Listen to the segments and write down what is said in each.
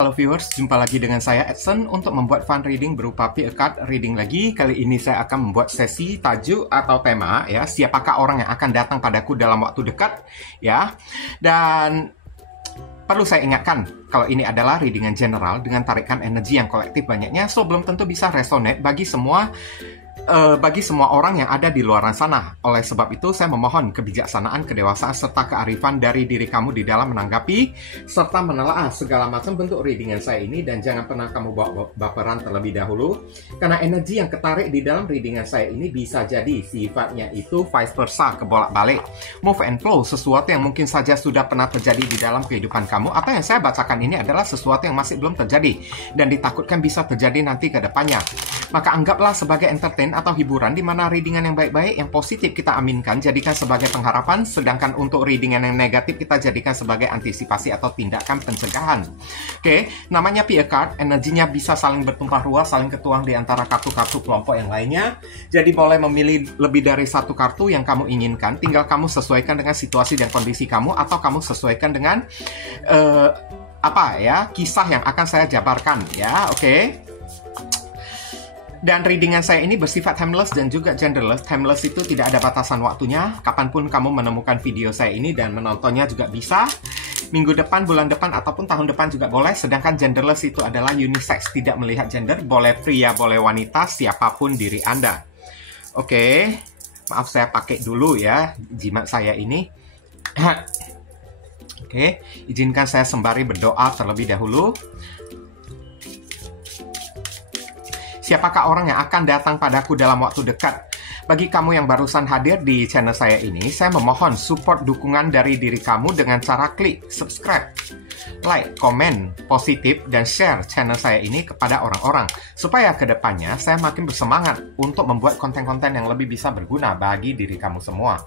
Halo viewers, jumpa lagi dengan saya Edson untuk membuat fun reading berupa pick a card reading lagi. Kali ini saya akan membuat sesi tajuk atau tema ya, siapakah orang yang akan datang padaku dalam waktu dekat ya. Dan perlu saya ingatkan, kalau ini adalah readingan general dengan tarikan energi yang kolektif banyaknya, so belum tentu bisa resonate bagi semua orang yang ada di luar sana. Oleh sebab itu, saya memohon kebijaksanaan, kedewasaan, serta kearifan dari diri kamu di dalam menanggapi serta menelaah segala macam bentuk readingan saya ini. Dan jangan pernah kamu bawa baperan terlebih dahulu, karena energi yang ketarik di dalam readingan saya ini bisa jadi sifatnya itu vice versa, kebolak-balik, move and flow, sesuatu yang mungkin saja sudah pernah terjadi di dalam kehidupan kamu, atau yang saya bacakan ini adalah sesuatu yang masih belum terjadi dan ditakutkan bisa terjadi nanti ke depannya. Maka anggaplah sebagai entertain atau hiburan, di mana readingan yang baik-baik, yang positif kita aminkan, jadikan sebagai pengharapan, sedangkan untuk readingan yang negatif kita jadikan sebagai antisipasi atau tindakan pencegahan. Oke, namanya pick a card, energinya bisa saling bertumpah ruah, saling ketuang di antara kartu-kartu kelompok yang lainnya. Jadi boleh memilih lebih dari satu kartu yang kamu inginkan, tinggal kamu sesuaikan dengan situasi dan kondisi kamu, atau kamu sesuaikan dengan kisah yang akan saya jabarkan ya, oke? Dan readingan saya ini bersifat timeless dan juga genderless. Timeless itu tidak ada batasan waktunya. Kapanpun kamu menemukan video saya ini dan menontonnya juga bisa. Minggu depan, bulan depan, ataupun tahun depan juga boleh. Sedangkan genderless itu adalah unisex, tidak melihat gender. Boleh pria, boleh wanita, siapapun diri Anda. Oke, maaf saya pakai dulu ya jimat saya ini. Oke, izinkan saya sembari berdoa terlebih dahulu. Siapakah orang yang akan datang padaku dalam waktu dekat? Bagi kamu yang barusan hadir di channel saya ini, saya memohon support dukungan dari diri kamu dengan cara klik subscribe, like, komen, positif, dan share channel saya ini kepada orang-orang. Supaya kedepannya saya makin bersemangat untuk membuat konten-konten yang lebih bisa berguna bagi diri kamu semua.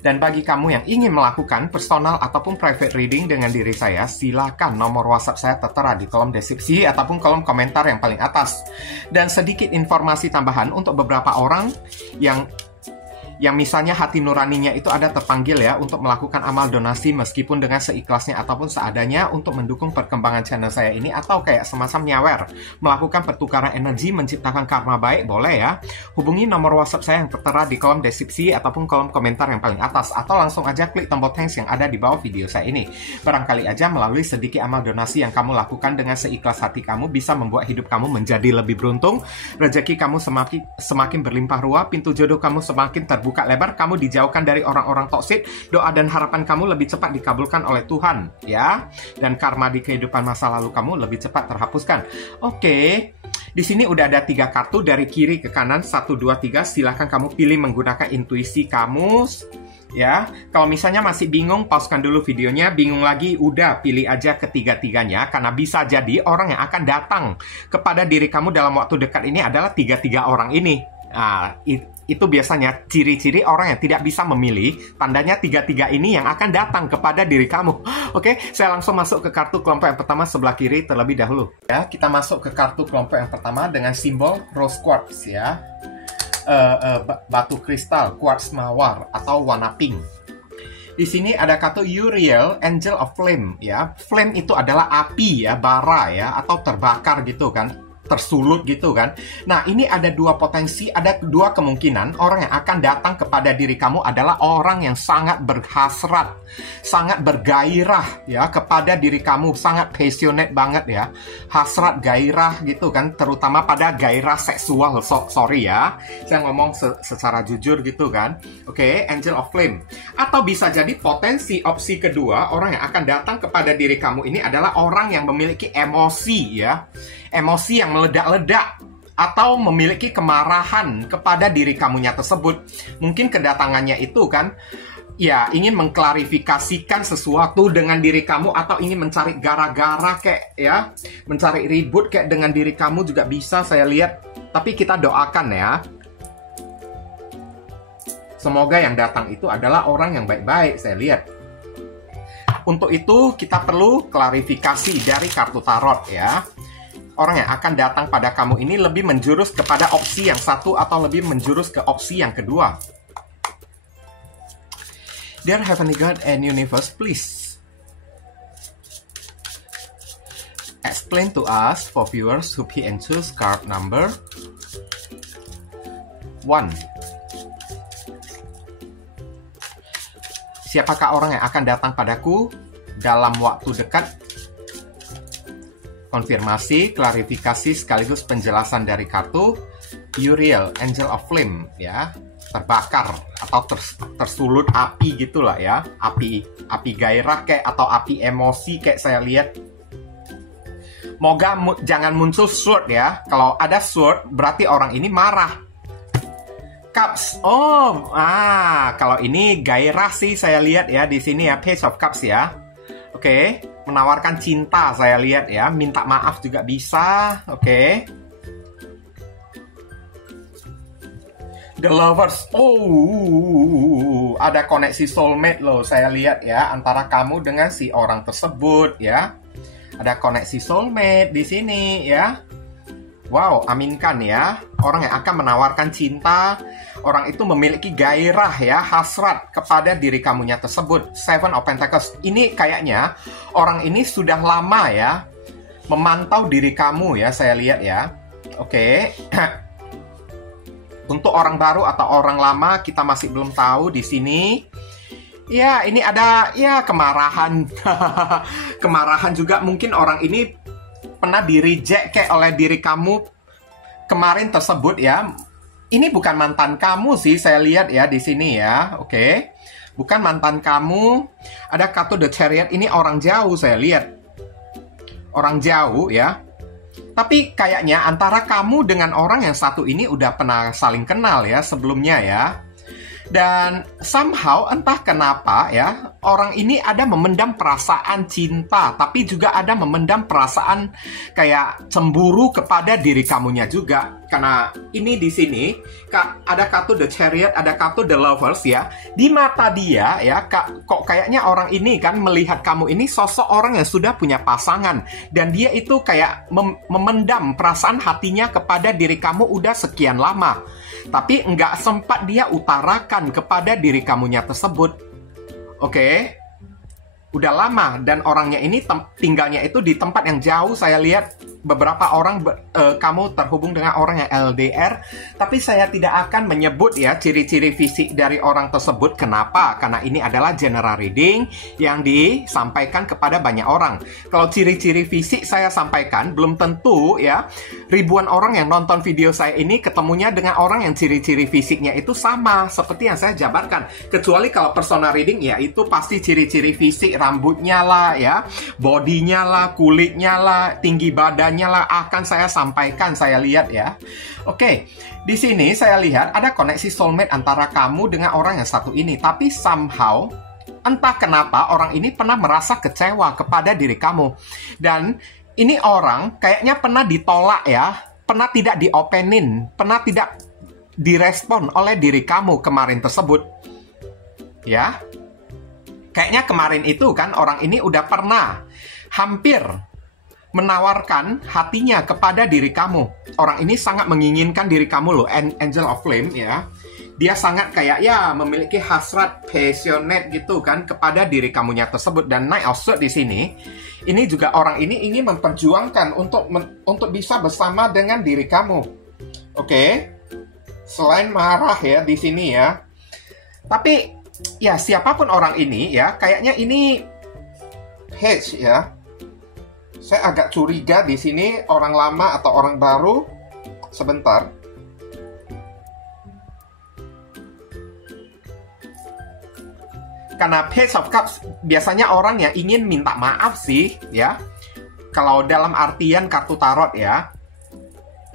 Dan bagi kamu yang ingin melakukan personal ataupun private reading dengan diri saya, silakan nomor WhatsApp saya tertera di kolom deskripsi ataupun kolom komentar yang paling atas. Dan sedikit informasi tambahan untuk beberapa orang yang misalnya hati nuraninya itu ada terpanggil ya untuk melakukan amal donasi meskipun dengan seikhlasnya ataupun seadanya untuk mendukung perkembangan channel saya ini, atau kayak semacam nyawer, melakukan pertukaran energi menciptakan karma baik, boleh ya. Hubungi nomor WhatsApp saya yang tertera di kolom deskripsi ataupun kolom komentar yang paling atas, atau langsung aja klik tombol thanks yang ada di bawah video saya ini. Barangkali aja melalui sedikit amal donasi yang kamu lakukan dengan seikhlas hati kamu bisa membuat hidup kamu menjadi lebih beruntung, rezeki kamu semakin berlimpah ruah, pintu jodoh kamu semakin terbuka lebar, kamu dijauhkan dari orang-orang toksik, doa dan harapan kamu lebih cepat dikabulkan oleh Tuhan ya, dan karma di kehidupan masa lalu kamu lebih cepat terhapuskan. Oke, di sini udah ada 3 kartu dari kiri ke kanan, 1, 2, 3. Silahkan kamu pilih menggunakan intuisi kamu ya. Kalau misalnya masih bingung, pausekan dulu videonya. Bingung lagi, udah pilih aja ketiga-tiganya, karena bisa jadi orang yang akan datang kepada diri kamu dalam waktu dekat ini adalah 3 orang ini. Nah, itu biasanya ciri-ciri orang yang tidak bisa memilih. Tandanya 3 ini yang akan datang kepada diri kamu. Oke, saya langsung masuk ke kartu kelompok yang pertama sebelah kiri terlebih dahulu. Ya, kita masuk ke kartu kelompok yang pertama dengan simbol rose quartz ya. Batu kristal, quartz mawar atau warna pink. Di sini ada kartu Uriel, Angel of Flame ya. Flame itu adalah api ya, bara ya, atau terbakar gitu kan, tersulut gitu kan. Nah, ini ada 2 potensi, ada 2 kemungkinan. Orang yang akan datang kepada diri kamu adalah orang yang sangat berhasrat, sangat bergairah ya kepada diri kamu, sangat passionate banget ya, hasrat, gairah gitu kan, terutama pada gairah seksual. Sorry ya, saya ngomong secara jujur gitu kan. Oke, Angel of Flame. Atau bisa jadi potensi opsi kedua, orang yang akan datang kepada diri kamu ini adalah orang yang memiliki emosi ya, emosi yang meledak-ledak atau memiliki kemarahan kepada diri kamunya tersebut. Mungkin kedatangannya itu kan ya ingin mengklarifikasikan sesuatu dengan diri kamu, atau ingin mencari gara-gara kayak ya, mencari ribut kayak dengan diri kamu juga bisa saya lihat. Tapi kita doakan ya, semoga yang datang itu adalah orang yang baik-baik saya lihat. Untuk itu kita perlu klarifikasi dari kartu tarot ya. Orang yang akan datang pada kamu ini lebih menjurus kepada opsi yang satu atau lebih menjurus ke opsi yang kedua. Dear Heavenly God and Universe, please explain to us for viewers who pick and choose card number 1. Siapakah orang yang akan datang padaku dalam waktu dekat? Konfirmasi, klarifikasi sekaligus penjelasan dari kartu Uriel, Angel of Flame, ya, terbakar atau tersulut api gitulah ya, api gairah kayak atau api emosi kayak saya lihat. Moga jangan muncul sword ya. Kalau ada sword berarti orang ini marah. Cups. Oh, kalau ini gairah sih saya lihat ya di sini ya, Page of Cups ya. Oke, menawarkan cinta saya lihat ya, minta maaf juga bisa. Oke. The Lovers. Oh, ada koneksi soulmate loh saya lihat ya antara kamu dengan si orang tersebut ya. Ada koneksi soulmate di sini ya. Wow, aminkan ya. Orang yang akan menawarkan cinta, orang itu memiliki gairah ya, hasrat kepada diri kamunya tersebut. Seven of Pentacles. Ini kayaknya orang ini sudah lama ya memantau diri kamu ya, saya lihat ya. Oke. Untuk orang baru atau orang lama kita masih belum tahu di sini. Ya, ini ada ya kemarahan. Kemarahan juga mungkin orang ini pernah di-reject kayak oleh diri kamu kemarin tersebut ya. Ini bukan mantan kamu sih saya lihat ya di sini ya. Oke. Bukan mantan kamu. Ada kartu The Chariot, ini orang jauh saya lihat. Orang jauh ya. Tapi kayaknya antara kamu dengan orang yang satu ini udah pernah saling kenal ya sebelumnya ya. Dan somehow entah kenapa ya, orang ini ada memendam perasaan cinta, tapi juga ada memendam perasaan kayak cemburu kepada diri kamunya juga. Karena ini di sini ada kartu The Chariot, ada kartu The Lovers ya. Di mata dia ya, kok kayaknya orang ini kan melihat kamu ini sosok orang yang sudah punya pasangan, dan dia itu kayak memendam perasaan hatinya kepada diri kamu udah sekian lama. Tapi nggak sempat dia utarakan kepada diri kamunya tersebut. Oke. Udah lama dan orangnya ini tinggalnya itu di tempat yang jauh. Saya lihat beberapa orang kamu terhubung dengan orang yang LDR, tapi saya tidak akan menyebut ya ciri-ciri fisik dari orang tersebut. Kenapa? Karena ini adalah general reading yang disampaikan kepada banyak orang. Kalau ciri-ciri fisik saya sampaikan, belum tentu ya ribuan orang yang nonton video saya ini ketemunya dengan orang yang ciri-ciri fisiknya itu sama seperti yang saya jabarkan. Kecuali kalau personal reading ya itu pasti ciri-ciri fisik, rambutnya lah ya, bodinya lah, kulitnya lah, tinggi badannya lah akan saya sampaikan, saya lihat ya. Oke, di sini saya lihat ada koneksi soulmate antara kamu dengan orang yang satu ini. Tapi somehow, entah kenapa orang ini pernah merasa kecewa kepada diri kamu. Dan ini orang kayaknya pernah ditolak ya, pernah tidak diopenin, pernah tidak direspon oleh diri kamu kemarin tersebut. Ya. Kayaknya kemarin itu kan orang ini udah pernah hampir menawarkan hatinya kepada diri kamu. Orang ini sangat menginginkan diri kamu loh, Angel of Flame ya. Dia sangat kayak ya memiliki hasrat passionate gitu kan kepada diri kamunya tersebut. Dan Knight of Swords di sini, ini juga orang ini ingin memperjuangkan untuk bisa bersama dengan diri kamu. Oke. Selain marah ya di sini ya. Tapi ya siapapun orang ini ya, kayaknya ini Hedge ya. Saya agak curiga di sini orang lama atau orang baru. Sebentar. Karena Page of Cups biasanya orang yang ingin minta maaf sih ya. Kalau dalam artian kartu tarot ya.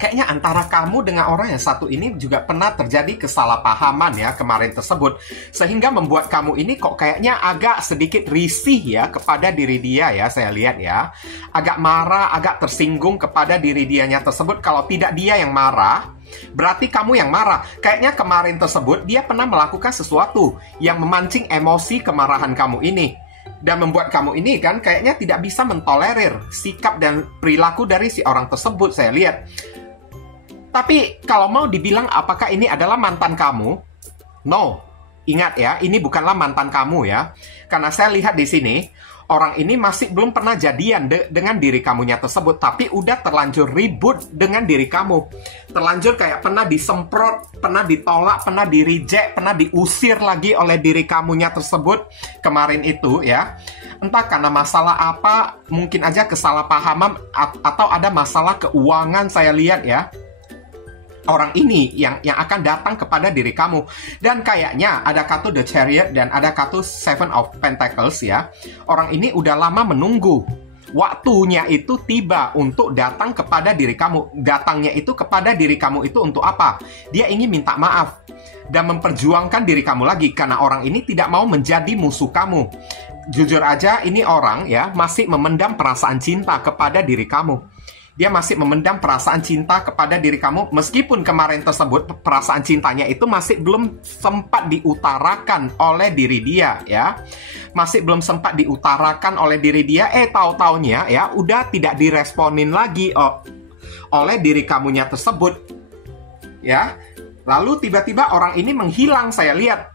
Kayaknya antara kamu dengan orang yang satu ini juga pernah terjadi kesalahpahaman ya kemarin tersebut. Sehingga membuat kamu ini kok kayaknya agak sedikit risih ya kepada diri dia ya, saya lihat ya. Agak marah, agak tersinggung kepada diri dianya tersebut. Kalau tidak dia yang marah, berarti kamu yang marah. Kayaknya kemarin tersebut dia pernah melakukan sesuatu yang memancing emosi kemarahan kamu ini. Dan membuat kamu ini kan kayaknya tidak bisa mentolerir sikap dan perilaku dari si orang tersebut, saya lihat. Tapi kalau mau dibilang apakah ini adalah mantan kamu? No. Ingat ya, ini bukanlah mantan kamu ya. Karena saya lihat di sini, orang ini masih belum pernah jadian dengan diri kamunya tersebut, tapi udah terlanjur ribut dengan diri kamu. Terlanjur kayak pernah disemprot, pernah ditolak, pernah di-reject, pernah diusir lagi oleh diri kamunya tersebut kemarin itu ya. Entah karena masalah apa, mungkin aja kesalahpahaman atau ada masalah keuangan saya lihat ya. Orang ini yang akan datang kepada diri kamu. Dan kayaknya ada kartu The Chariot dan ada kartu Seven of Pentacles ya. Orang ini udah lama menunggu. Waktunya itu tiba untuk datang kepada diri kamu. Datangnya itu kepada diri kamu itu untuk apa? Dia ingin minta maaf dan memperjuangkan diri kamu lagi. Karena orang ini tidak mau menjadi musuh kamu. Jujur aja, ini orang ya masih memendam perasaan cinta kepada diri kamu. Dia masih memendam perasaan cinta kepada diri kamu, meskipun kemarin tersebut perasaan cintanya itu masih belum sempat diutarakan oleh diri dia ya. Masih belum sempat diutarakan oleh diri dia, tahu-taunya ya udah tidak diresponin lagi oleh diri kamunya tersebut. Ya. Lalu tiba-tiba orang ini menghilang, saya lihat.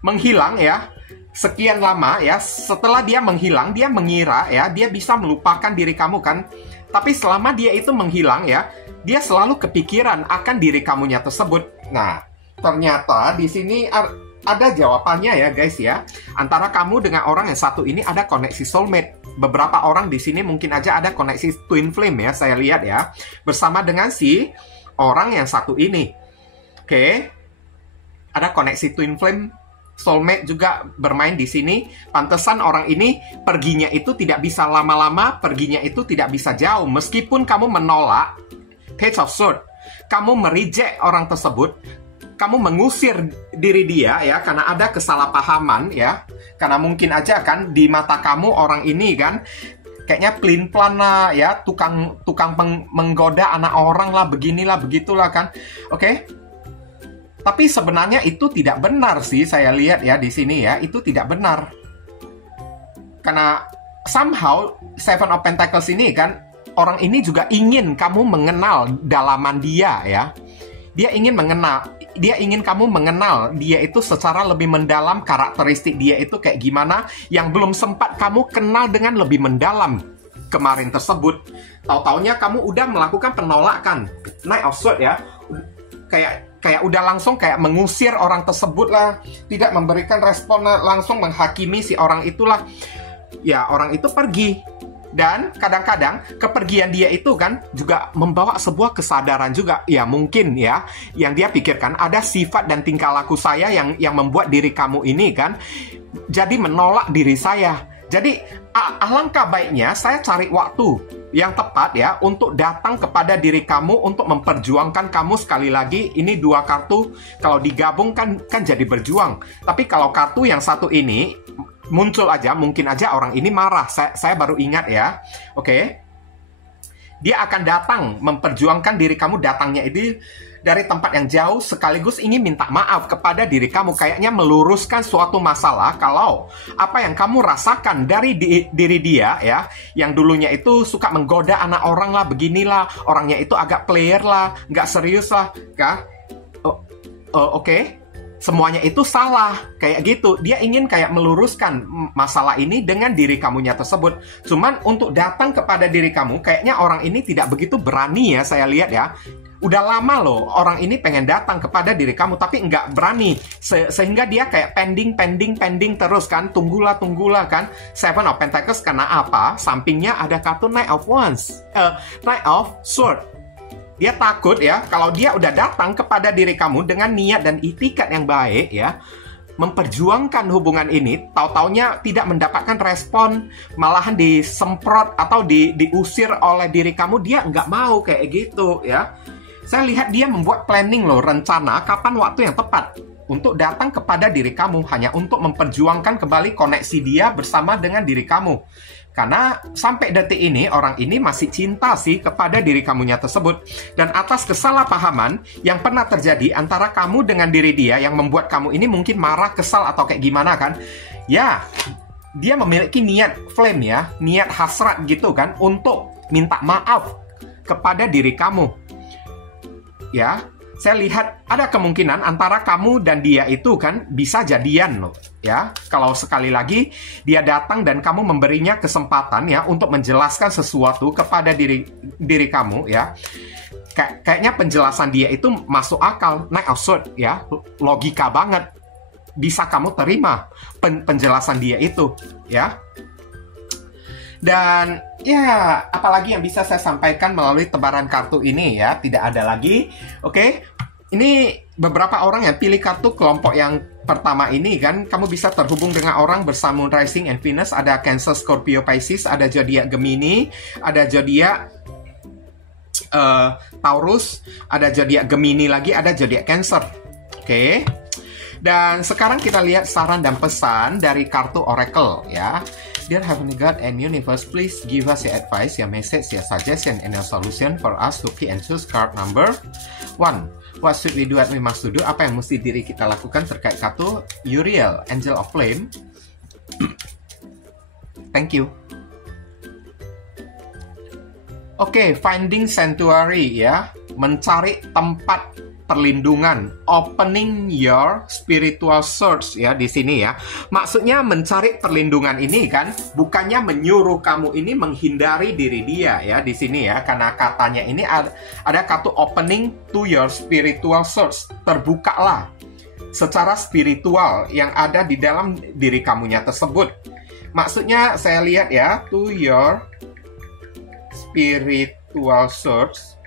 Menghilang ya. Sekian lama ya, setelah dia menghilang, dia mengira ya dia bisa melupakan diri kamu kan. Tapi selama dia itu menghilang ya, dia selalu kepikiran akan diri kamunya tersebut. Nah, ternyata di sini ada jawabannya ya guys ya. Antara kamu dengan orang yang satu ini ada koneksi soulmate. Beberapa orang di sini mungkin aja ada koneksi twin flame ya, saya lihat ya. Bersama dengan si orang yang satu ini. Oke. Ada koneksi twin flame. Soulmate juga bermain di sini. Pantesan orang ini perginya itu tidak bisa lama-lama, perginya itu tidak bisa jauh. Meskipun kamu menolak, Page of Swords, kamu mereject orang tersebut, kamu mengusir diri dia ya, karena ada kesalahpahaman ya. Karena mungkin aja kan di mata kamu orang ini kan kayaknya pelin-pelan lah ya, tukang menggoda anak orang lah, beginilah, begitulah kan. Oke. Tapi sebenarnya itu tidak benar sih, saya lihat ya di sini ya, itu tidak benar. Karena somehow Seven of Pentacles ini kan, orang ini juga ingin kamu mengenal dalaman dia ya. Dia ingin kamu mengenal dia itu secara lebih mendalam, karakteristik dia itu kayak gimana, yang belum sempat kamu kenal dengan lebih mendalam kemarin tersebut. Tahu-taunya kamu udah melakukan penolakan. Knight of Swords ya. Kayak udah langsung kayak mengusir orang tersebut lah, tidak memberikan respon, langsung menghakimi si orang itulah. Ya, orang itu pergi. Dan kadang-kadang kepergian dia itu kan juga membawa sebuah kesadaran juga. Ya mungkin ya, yang dia pikirkan ada sifat dan tingkah laku saya yang membuat diri kamu ini kan jadi menolak diri saya. Jadi alangkah baiknya saya cari waktu yang tepat ya untuk datang kepada diri kamu untuk memperjuangkan kamu. Sekali lagi, ini dua kartu kalau digabung kan jadi berjuang. Tapi kalau kartu yang satu ini muncul aja, mungkin aja orang ini marah. Saya baru ingat ya. Oke. Dia akan datang memperjuangkan diri kamu, datangnya ini dari tempat yang jauh, sekaligus ingin minta maaf kepada diri kamu. Kayaknya meluruskan suatu masalah kalau apa yang kamu rasakan dari diri dia ya, yang dulunya itu suka menggoda anak orang lah, beginilah, orangnya itu agak player lah, nggak serius lah, kah? Oke. Semuanya itu salah, kayak gitu. Dia ingin kayak meluruskan masalah ini dengan diri kamunya tersebut. Cuman untuk datang kepada diri kamu, kayaknya orang ini tidak begitu berani ya, saya lihat ya. Udah lama loh orang ini pengen datang kepada diri kamu, tapi nggak berani. Sehingga dia kayak pending terus kan. Tunggulah kan. Seven of Pentacles karena apa? Sampingnya ada kartu Knight of Wands. Knight of Swords. Dia takut ya, kalau dia udah datang kepada diri kamu dengan niat dan itikad yang baik ya, memperjuangkan hubungan ini, tahu-taunya tidak mendapatkan respon, malahan disemprot atau diusir oleh diri kamu, dia nggak mau kayak gitu ya. Saya lihat dia membuat planning loh, rencana kapan waktu yang tepat untuk datang kepada diri kamu, hanya untuk memperjuangkan kembali koneksi dia bersama dengan diri kamu. Karena sampai detik ini, orang ini masih cinta sih kepada diri kamunya tersebut. Dan atas kesalahpahaman yang pernah terjadi antara kamu dengan diri dia, yang membuat kamu ini mungkin marah, kesal, atau kayak gimana kan. Ya, dia memiliki niat flame ya, niat hasrat gitu kan, untuk minta maaf kepada diri kamu. Ya, saya lihat ada kemungkinan antara kamu dan dia itu kan bisa jadian loh, ya. Kalau sekali lagi dia datang dan kamu memberinya kesempatan ya untuk menjelaskan sesuatu kepada diri kamu ya. Kayaknya penjelasan dia itu masuk akal, absurd ya, logika banget. Bisa kamu terima penjelasan dia itu ya. Dan ya, apalagi yang bisa saya sampaikan melalui tebaran kartu ini ya, tidak ada lagi. Oke, ini beberapa orang yang pilih kartu kelompok yang pertama ini kan, kamu bisa terhubung dengan orang bersama Moon Rising and Venus, ada Cancer, Scorpio, Pisces, ada zodiak Gemini, ada zodiak Taurus, ada zodiak Gemini lagi, ada zodiak Cancer. Oke. Dan sekarang kita lihat saran dan pesan dari kartu Oracle ya. Dear Heavenly God and Universe, please give us your advice, your message, your suggestion, and your solution for us to pick and choose card number 1. What should we do and we must do? Apa yang mesti diri kita lakukan terkait kartu Uriel, Angel of Flame? Thank you. Oke, finding sanctuary ya, mencari tempat perlindungan, opening your spiritual source ya di sini ya. Maksudnya mencari perlindungan ini kan bukannya menyuruh kamu ini menghindari diri dia ya di sini ya, karena katanya ini ada kartu opening to your spiritual source. Terbukalah secara spiritual yang ada di dalam diri kamunya tersebut. Maksudnya saya lihat ya, to your spiritual source,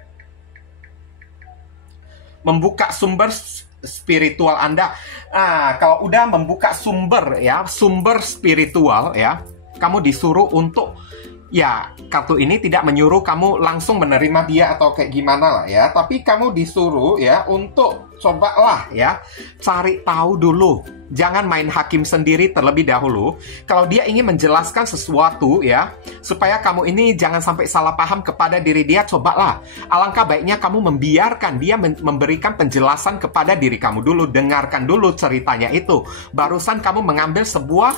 membuka sumber spiritual Anda. Nah, kalau udah membuka sumber ya, sumber spiritual ya, kamu disuruh untuk ya, kartu ini tidak menyuruh kamu langsung menerima dia atau kayak gimana lah ya, tapi kamu disuruh ya untuk cobalah ya, cari tahu dulu. Jangan main hakim sendiri terlebih dahulu. Kalau dia ingin menjelaskan sesuatu ya, supaya kamu ini jangan sampai salah paham kepada diri dia, cobalah. Alangkah baiknya kamu membiarkan dia memberikan penjelasan kepada diri kamu dulu. Dengarkan dulu ceritanya itu. Barusan kamu mengambil sebuah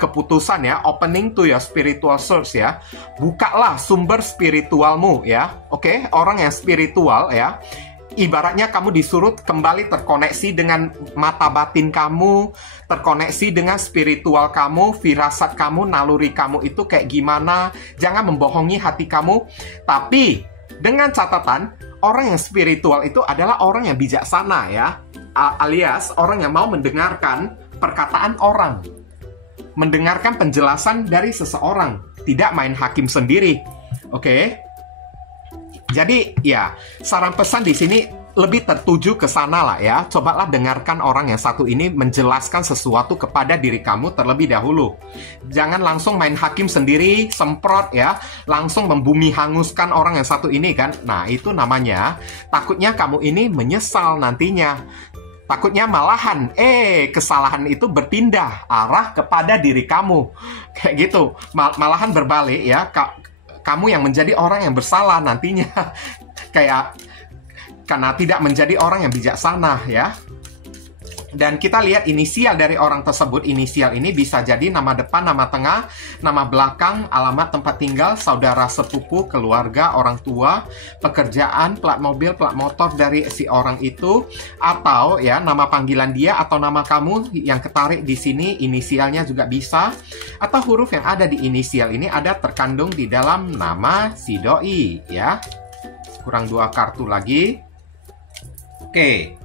keputusan ya, opening to your spiritual source ya. Bukalah sumber spiritualmu ya. Oke, orang yang spiritual ya, ibaratnya kamu disuruh kembali terkoneksi dengan mata batin kamu, terkoneksi dengan spiritual kamu, firasat kamu, naluri kamu itu kayak gimana. Jangan membohongi hati kamu. Tapi dengan catatan, orang yang spiritual itu adalah orang yang bijaksana ya, alias orang yang mau mendengarkan perkataan orang, mendengarkan penjelasan dari seseorang, tidak main hakim sendiri. Oke? Jadi ya, saran pesan di sini lebih tertuju ke sana lah ya. Cobalah dengarkan orang yang satu ini menjelaskan sesuatu kepada diri kamu terlebih dahulu. Jangan langsung main hakim sendiri, semprot ya, langsung membumi hanguskan orang yang satu ini kan. Nah, itu namanya takutnya kamu ini menyesal nantinya. Takutnya malahan, kesalahan itu berpindah arah kepada diri kamu. Kayak gitu, malahan berbalik ya, kamu yang menjadi orang yang bersalah nantinya. Kayak, karena tidak menjadi orang yang bijaksana ya. Dan kita lihat inisial dari orang tersebut. Inisial ini bisa jadi nama depan, nama tengah, nama belakang, alamat tempat tinggal, saudara sepupu, keluarga, orang tua, pekerjaan, plat mobil, plat motor dari si orang itu, atau ya nama panggilan dia atau nama kamu yang ketarik di sini, inisialnya juga bisa, atau huruf yang ada di inisial ini ada terkandung di dalam nama si doi ya. Kurang 2 kartu lagi. Oke.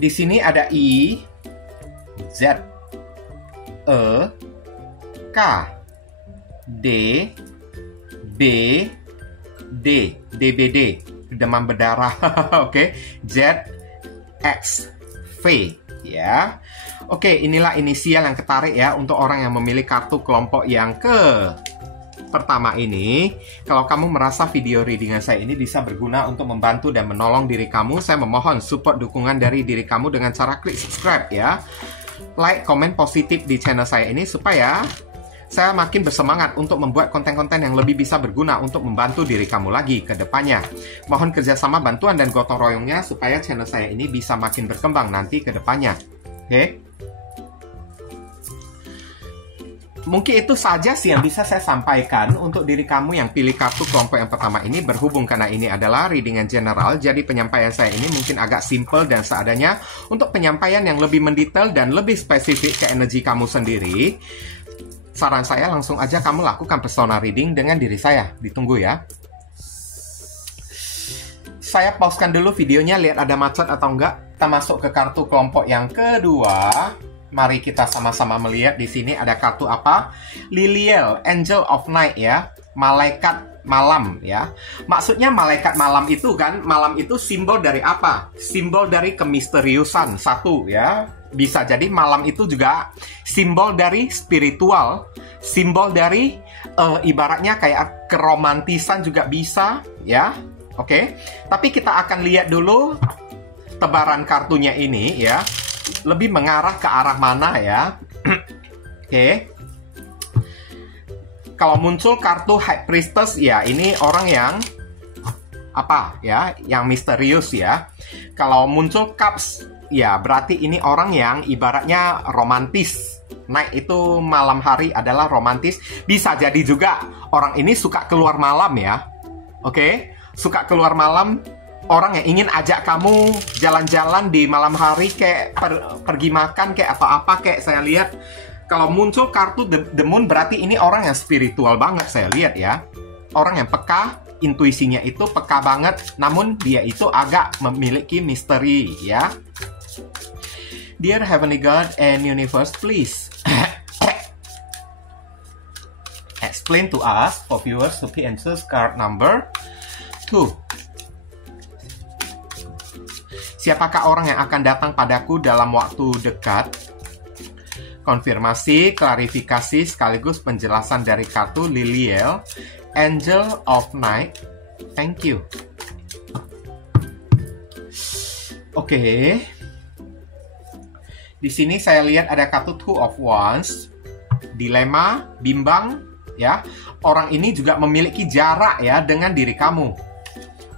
Di sini ada I, Z, E, K, D, B, D, DBD, demam berdarah. Oke, Z, X, V, ya. Oke, inilah inisial yang ketarik ya untuk orang yang memilih kartu kelompok yang pertama ini. Kalau kamu merasa video readingan saya ini bisa berguna untuk membantu dan menolong diri kamu, saya memohon support dukungan dari diri kamu dengan cara klik subscribe ya. Like, komen positif di channel saya ini supaya saya makin bersemangat untuk membuat konten-konten yang lebih bisa berguna untuk membantu diri kamu lagi ke depannya. Mohon kerjasama, bantuan, dan gotong royongnya supaya channel saya ini bisa makin berkembang nanti ke depannya. Oke? mungkin itu saja sih yang bisa saya sampaikan untuk diri kamu yang pilih kartu kelompok yang pertama ini. Berhubung karena ini adalah readingan general, jadi penyampaian saya ini mungkin agak simple dan seadanya. Untuk penyampaian yang lebih mendetail dan lebih spesifik ke energi kamu sendiri, saran saya langsung aja kamu lakukan personal reading dengan diri saya. Ditunggu ya. Saya pausekan dulu videonya, lihat ada macet atau enggak. Kita masuk ke kartu kelompok yang kedua. Mari kita sama-sama melihat di sini ada kartu apa? Liliel, Angel of Night ya, malaikat malam ya. Maksudnya malaikat malam itu kan, malam itu simbol dari apa? Simbol dari kemisteriusan satu ya. Bisa jadi malam itu juga simbol dari spiritual, simbol dari ibaratnya kayak keromantisan juga bisa ya. Oke, tapi kita akan lihat dulu tebaran kartunya ini ya. Lebih mengarah ke arah mana ya. Oke. Kalau muncul kartu High Priestess ya, ini orang yang apa ya, yang misterius ya. Kalau muncul Cups ya, berarti ini orang yang ibaratnya romantis. Night itu malam hari adalah romantis. Bisa jadi juga orang ini suka keluar malam ya. Oke, suka keluar malam. Orang yang ingin ajak kamu jalan-jalan di malam hari, kayak pergi makan, kayak atau apa, kayak saya lihat. Kalau muncul kartu The Moon, berarti ini orang yang spiritual banget, saya lihat ya. Orang yang peka, intuisinya itu peka banget, namun dia itu agak memiliki misteri ya. Dear Heavenly God and Universe, please explain to us, for viewers who pay answers card number 2. Siapakah orang yang akan datang padaku dalam waktu dekat? Konfirmasi, klarifikasi, sekaligus penjelasan dari kartu Liliel, Angel of Night. Thank you. Oke. Di sini saya lihat ada kartu Two of Wands. Dilema, bimbang, ya. Orang ini juga memiliki jarak ya dengan diri kamu.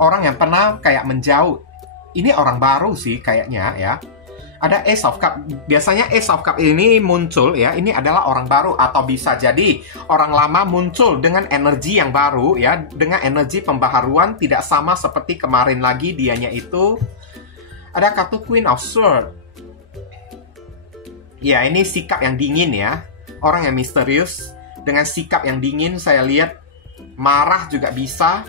Orang yang pernah kayak menjauh. Ini orang baru sih kayaknya ya. Ada Ace of Cup. Biasanya Ace of Cup ini muncul ya, ini adalah orang baru. Atau bisa jadi orang lama muncul dengan energi yang baru ya. Dengan energi pembaharuan, tidak sama seperti kemarin lagi dianya itu. Ada kartu Queen of Swords. Ya, ini sikap yang dingin ya. Orang yang misterius dengan sikap yang dingin, saya lihat marah juga bisa.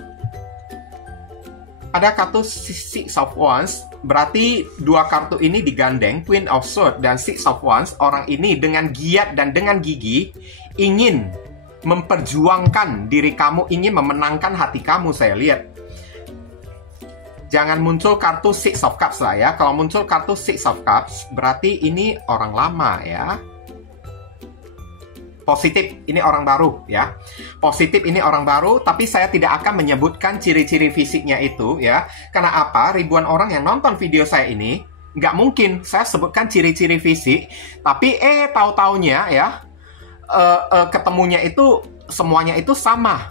Ada kartu Six of Wands, berarti dua kartu ini digandeng, Queen of Swords dan Six of Wands. Orang ini dengan giat dan dengan gigi ingin memperjuangkan diri kamu, ingin memenangkan hati kamu, saya lihat. Jangan muncul kartu Six of Cups lah ya. Kalau muncul kartu Six of Cups, berarti ini orang lama ya. Positif, ini orang baru ya. Positif, ini orang baru, tapi saya tidak akan menyebutkan ciri-ciri fisiknya itu ya. Karena apa? Ribuan orang yang nonton video saya ini, nggak mungkin saya sebutkan ciri-ciri fisik, tapi tahu-taunya ya, ketemunya itu, semuanya itu sama.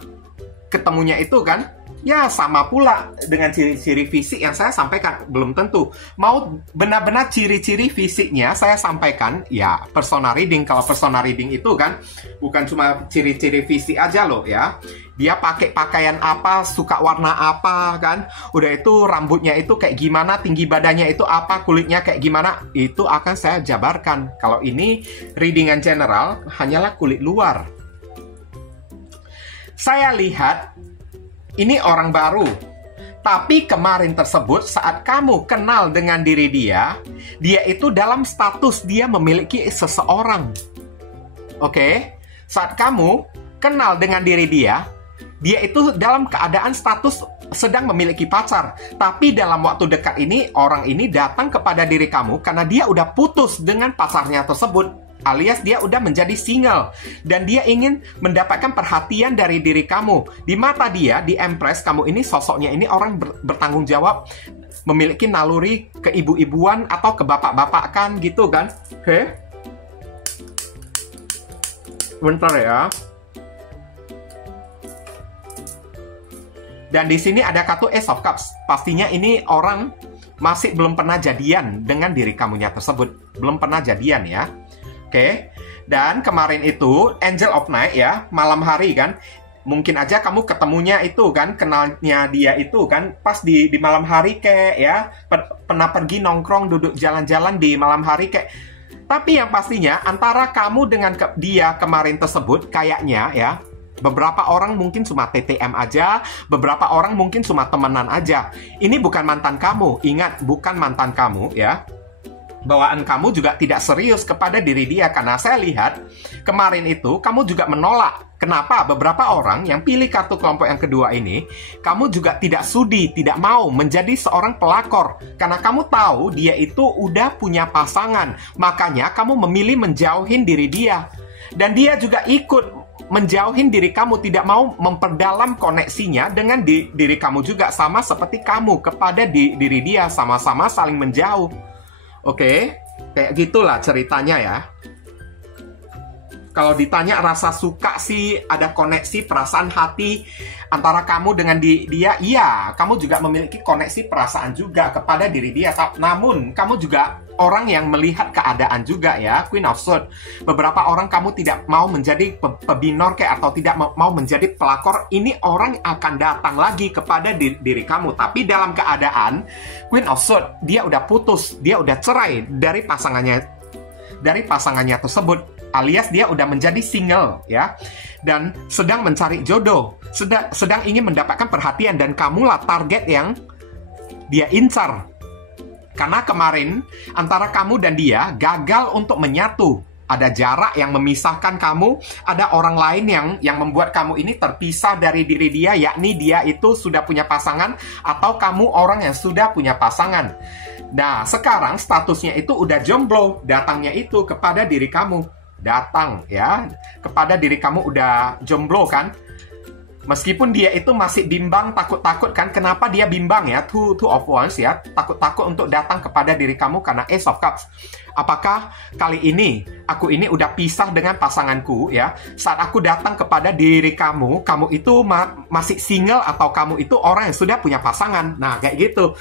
Ketemunya itu kan, ya sama pula dengan ciri-ciri fisik yang saya sampaikan. Belum tentu. Mau benar-benar ciri-ciri fisiknya saya sampaikan, ya personal reading. Kalau personal reading itu kan bukan cuma ciri-ciri fisik aja loh ya. Dia pakai pakaian apa, suka warna apa kan. Udah itu rambutnya itu kayak gimana, tinggi badannya itu apa, kulitnya kayak gimana. Itu akan saya jabarkan. Kalau ini readingan general, hanyalah kulit luar. Saya lihat ini orang baru. Tapi kemarin tersebut saat kamu kenal dengan diri dia itu dalam status dia memiliki seseorang. Oke? Saat kamu kenal dengan diri dia itu dalam keadaan status sedang memiliki pacar. Tapi dalam waktu dekat ini, orang ini datang kepada diri kamu karena dia udah putus dengan pacarnya tersebut. Alias dia udah menjadi single. Dan dia ingin mendapatkan perhatian dari diri kamu. Di mata dia, di Empress, kamu ini sosoknya ini orang bertanggung jawab. Memiliki naluri keibu-ibuan atau kebapak-bapakan gitu kan. Oke. Bentar ya. Dan di sini ada kartu Ace of Cups. Pastinya ini orang masih belum pernah jadian dengan diri kamunya tersebut. Belum pernah jadian ya. Oke, Dan kemarin itu Angel of Night ya, malam hari kan. Mungkin aja kamu ketemunya itu kan, kenalnya dia itu kan pas di malam hari kayak ya, pernah pergi nongkrong duduk jalan-jalan di malam hari kayak. Tapi yang pastinya antara kamu dengan dia kemarin tersebut kayaknya ya, beberapa orang mungkin cuma TTM aja, beberapa orang mungkin cuma temenan aja. Ini bukan mantan kamu, ingat bukan mantan kamu ya. Bawaan kamu juga tidak serius kepada diri dia, karena saya lihat kemarin itu kamu juga menolak. Kenapa? Beberapa orang yang pilih kartu kelompok yang kedua ini, kamu juga tidak sudi, tidak mau menjadi seorang pelakor. Karena kamu tahu dia itu udah punya pasangan, makanya kamu memilih menjauhin diri dia. Dan dia juga ikut menjauhin diri kamu, tidak mau memperdalam koneksinya dengan diri kamu juga, sama seperti kamu kepada diri dia, sama-sama saling menjauh. Oke, kayak gitulah ceritanya ya. Kalau ditanya rasa suka sih, ada koneksi perasaan hati antara kamu dengan dia, iya, kamu juga memiliki koneksi perasaan juga kepada diri dia. Namun, kamu juga orang yang melihat keadaan juga ya, Queen of Swords. Beberapa orang kamu tidak mau menjadi pebinor kayak, atau tidak mau menjadi pelakor. Ini orang akan datang lagi kepada diri kamu. Tapi dalam keadaan Queen of Swords, dia udah putus, dia udah cerai dari pasangannya tersebut, alias dia udah menjadi single ya, dan sedang mencari jodoh, sedang ingin mendapatkan perhatian, dan kamulah target yang dia incar. Karena kemarin antara kamu dan dia gagal untuk menyatu. Ada jarak yang memisahkan kamu, ada orang lain yang membuat kamu ini terpisah dari diri dia, yakni dia itu sudah punya pasangan atau kamu orang yang sudah punya pasangan. Nah, sekarang statusnya itu udah jomblo, datangnya itu kepada diri kamu. Datang ya, kepada diri kamu udah jomblo kan. Meskipun dia itu masih bimbang, takut-takut kan. Kenapa dia bimbang ya? Two of Wands ya. Takut-takut untuk datang kepada diri kamu karena Ace of Cups. Apakah kali ini aku ini udah pisah dengan pasanganku ya? Saat aku datang kepada diri kamu, kamu itu masih single atau kamu itu orang yang sudah punya pasangan? Nah, kayak gitu.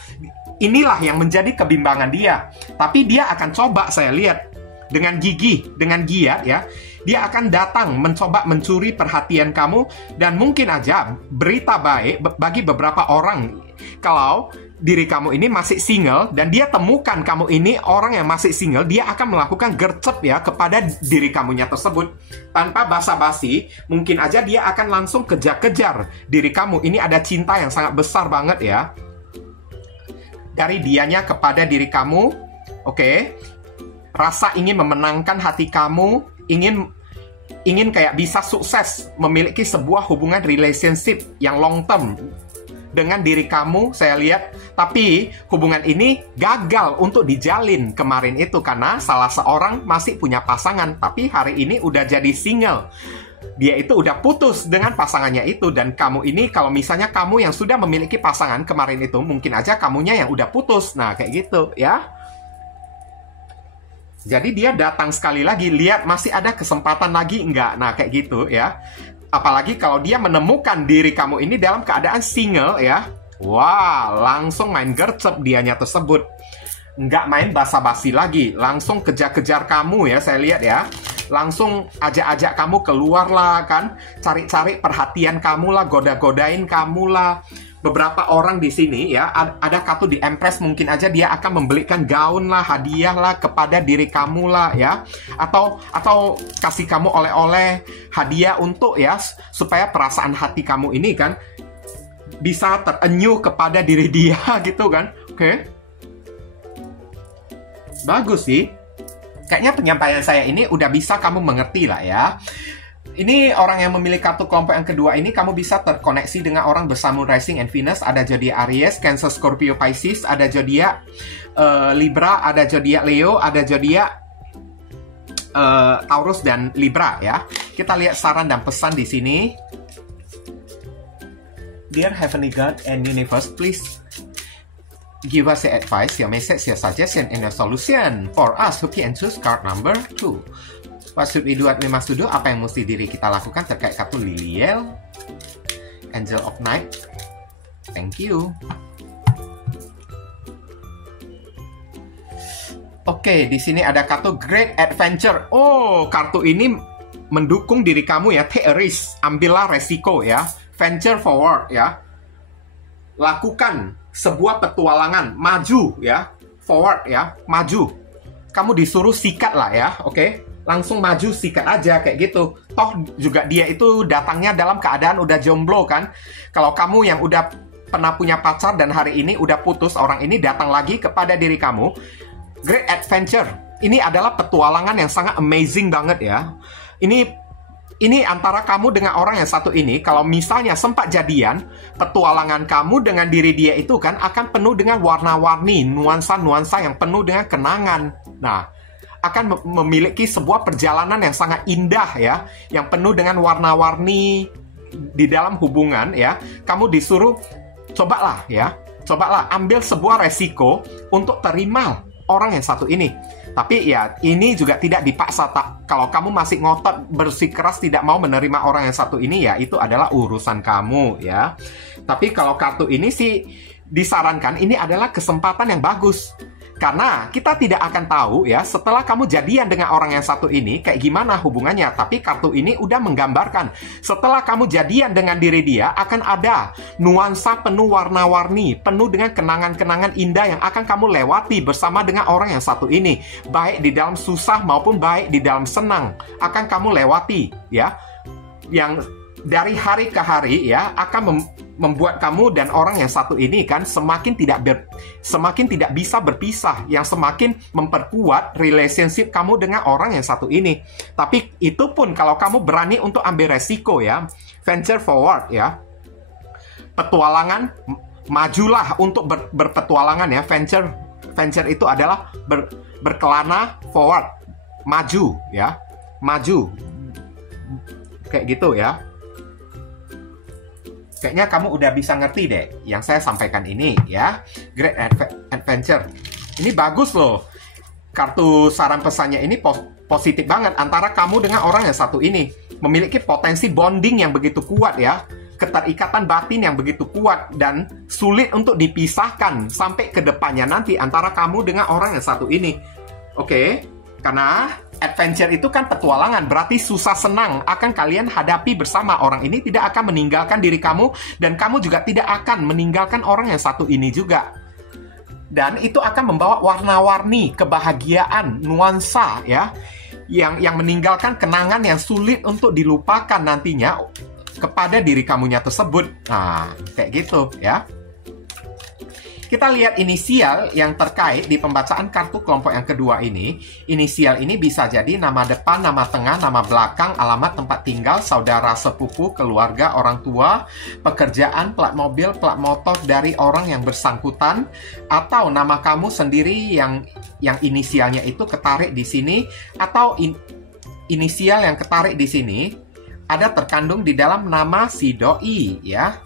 Inilah yang menjadi kebimbangan dia. Tapi dia akan coba, saya lihat, dengan gigih, dengan giat ya, dia akan datang mencoba mencuri perhatian kamu. Dan mungkin aja berita baik bagi beberapa orang, kalau diri kamu ini masih single dan dia temukan kamu ini orang yang masih single, dia akan melakukan gercep ya kepada diri kamunya tersebut tanpa basa-basi. Mungkin aja dia akan langsung kejar-kejar diri kamu. Ini ada cinta yang sangat besar banget ya dari dianya kepada diri kamu. Oke. Rasa ingin memenangkan hati kamu, ingin kayak bisa sukses memiliki sebuah hubungan relationship yang long term dengan diri kamu, saya lihat. Tapi hubungan ini gagal untuk dijalin kemarin itu karena salah seorang masih punya pasangan, tapi hari ini udah jadi single. Dia itu udah putus dengan pasangannya itu. Dan kamu ini, kalau misalnya kamu yang sudah memiliki pasangan kemarin itu, mungkin aja kamunya yang udah putus. Nah, kayak gitu ya. Jadi dia datang sekali lagi, lihat masih ada kesempatan lagi enggak. Nah, kayak gitu ya. Apalagi kalau dia menemukan diri kamu ini dalam keadaan single ya. Wah, langsung main gercep dianya tersebut. Nggak main basa-basi lagi, langsung kejar-kejar kamu ya, saya lihat ya. Langsung ajak-ajak kamu keluar lah kan. Cari-cari perhatian kamu lah, goda-godain kamu lah. Beberapa orang di sini ya, ada kartu di Empress, mungkin aja dia akan membelikan gaun lah, hadiah lah kepada diri kamu lah ya, atau kasih kamu oleh-oleh hadiah untuk ya, supaya perasaan hati kamu ini kan bisa terenyuh kepada diri dia gitu kan. Oke. Bagus sih. Kayaknya penyampaian saya ini udah bisa kamu mengerti lah ya. Ini orang yang memilih kartu kelompok yang kedua ini, kamu bisa terkoneksi dengan orang bersamun Rising and Venus. Ada zodiak Aries, Cancer, Scorpio, Pisces. Ada zodiak Libra, ada zodiak Leo, ada zodiak Taurus dan Libra ya. Kita lihat saran dan pesan di sini. Dear Heavenly God and Universe, please give us your advice, your message, your suggestion, and your solution for us who can choose card number 2. What should we do, what we must do? Apa yang mesti diri kita lakukan terkait kartu Liliel, Angel of Night. Thank you. Oke, di sini ada kartu Great Adventure. Oh, kartu ini mendukung diri kamu ya. Take a risk, ambillah resiko ya. Venture forward ya. Lakukan sebuah petualangan, maju ya. Forward ya, maju. Kamu disuruh sikat lah ya, oke? Langsung maju, sikat aja kayak gitu. Toh juga dia itu datangnya dalam keadaan udah jomblo kan. Kalau kamu yang udah pernah punya pacar dan hari ini udah putus, orang ini datang lagi kepada diri kamu. Great Adventure. Ini adalah petualangan yang sangat amazing banget ya. Ini antara kamu dengan orang yang satu ini. Kalau misalnya sempat jadian, petualangan kamu dengan diri dia itu kan akan penuh dengan warna-warni, nuansa-nuansa yang penuh dengan kenangan. Nah, akan memiliki sebuah perjalanan yang sangat indah ya, yang penuh dengan warna-warni di dalam hubungan ya. Kamu disuruh cobalah ya, cobalah ambil sebuah resiko untuk terima orang yang satu ini. Tapi ya ini juga tidak dipaksa. Kalau kamu masih ngotot bersikeras tidak mau menerima orang yang satu ini, ya itu adalah urusan kamu ya. Tapi kalau kartu ini sih disarankan, ini adalah kesempatan yang bagus. Karena kita tidak akan tahu ya setelah kamu jadian dengan orang yang satu ini kayak gimana hubungannya. Tapi kartu ini udah menggambarkan setelah kamu jadian dengan diri dia akan ada nuansa penuh warna-warni, penuh dengan kenangan-kenangan indah yang akan kamu lewati bersama dengan orang yang satu ini. Baik di dalam susah maupun baik di dalam senang akan kamu lewati ya. Yang dari hari ke hari ya akan membuat kamu dan orang yang satu ini kan semakin tidak bisa berpisah, yang semakin memperkuat relationship kamu dengan orang yang satu ini. Tapi itu pun kalau kamu berani untuk ambil resiko ya, venture forward ya, petualangan, majulah untuk berpetualangan ya. Venture itu adalah berkelana, forward, maju ya, maju kayak gitu ya. Kayaknya kamu udah bisa ngerti deh yang saya sampaikan ini ya. Great Adventure. Ini bagus loh. Kartu saran pesannya ini positif banget. Antara kamu dengan orang yang satu ini memiliki potensi bonding yang begitu kuat ya. Keterikatan batin yang begitu kuat dan sulit untuk dipisahkan sampai ke depannya nanti antara kamu dengan orang yang satu ini. Oke? Karena adventure itu kan petualangan, berarti susah senang akan kalian hadapi bersama. Orang ini tidak akan meninggalkan diri kamu, dan kamu juga tidak akan meninggalkan orang yang satu ini juga. Dan itu akan membawa warna-warni, kebahagiaan, nuansa ya, yang meninggalkan kenangan yang sulit untuk dilupakan nantinya kepada diri kamunya tersebut. Nah, kayak gitu ya. Kita lihat inisial yang terkait di pembacaan kartu kelompok yang kedua ini. Inisial ini bisa jadi nama depan, nama tengah, nama belakang, alamat tempat tinggal, saudara sepupu, keluarga, orang tua, pekerjaan, plat mobil, plat motor dari orang yang bersangkutan, atau nama kamu sendiri yang inisialnya itu ketarik di sini, atau inisial yang ketarik di sini ada terkandung di dalam nama si doi ya.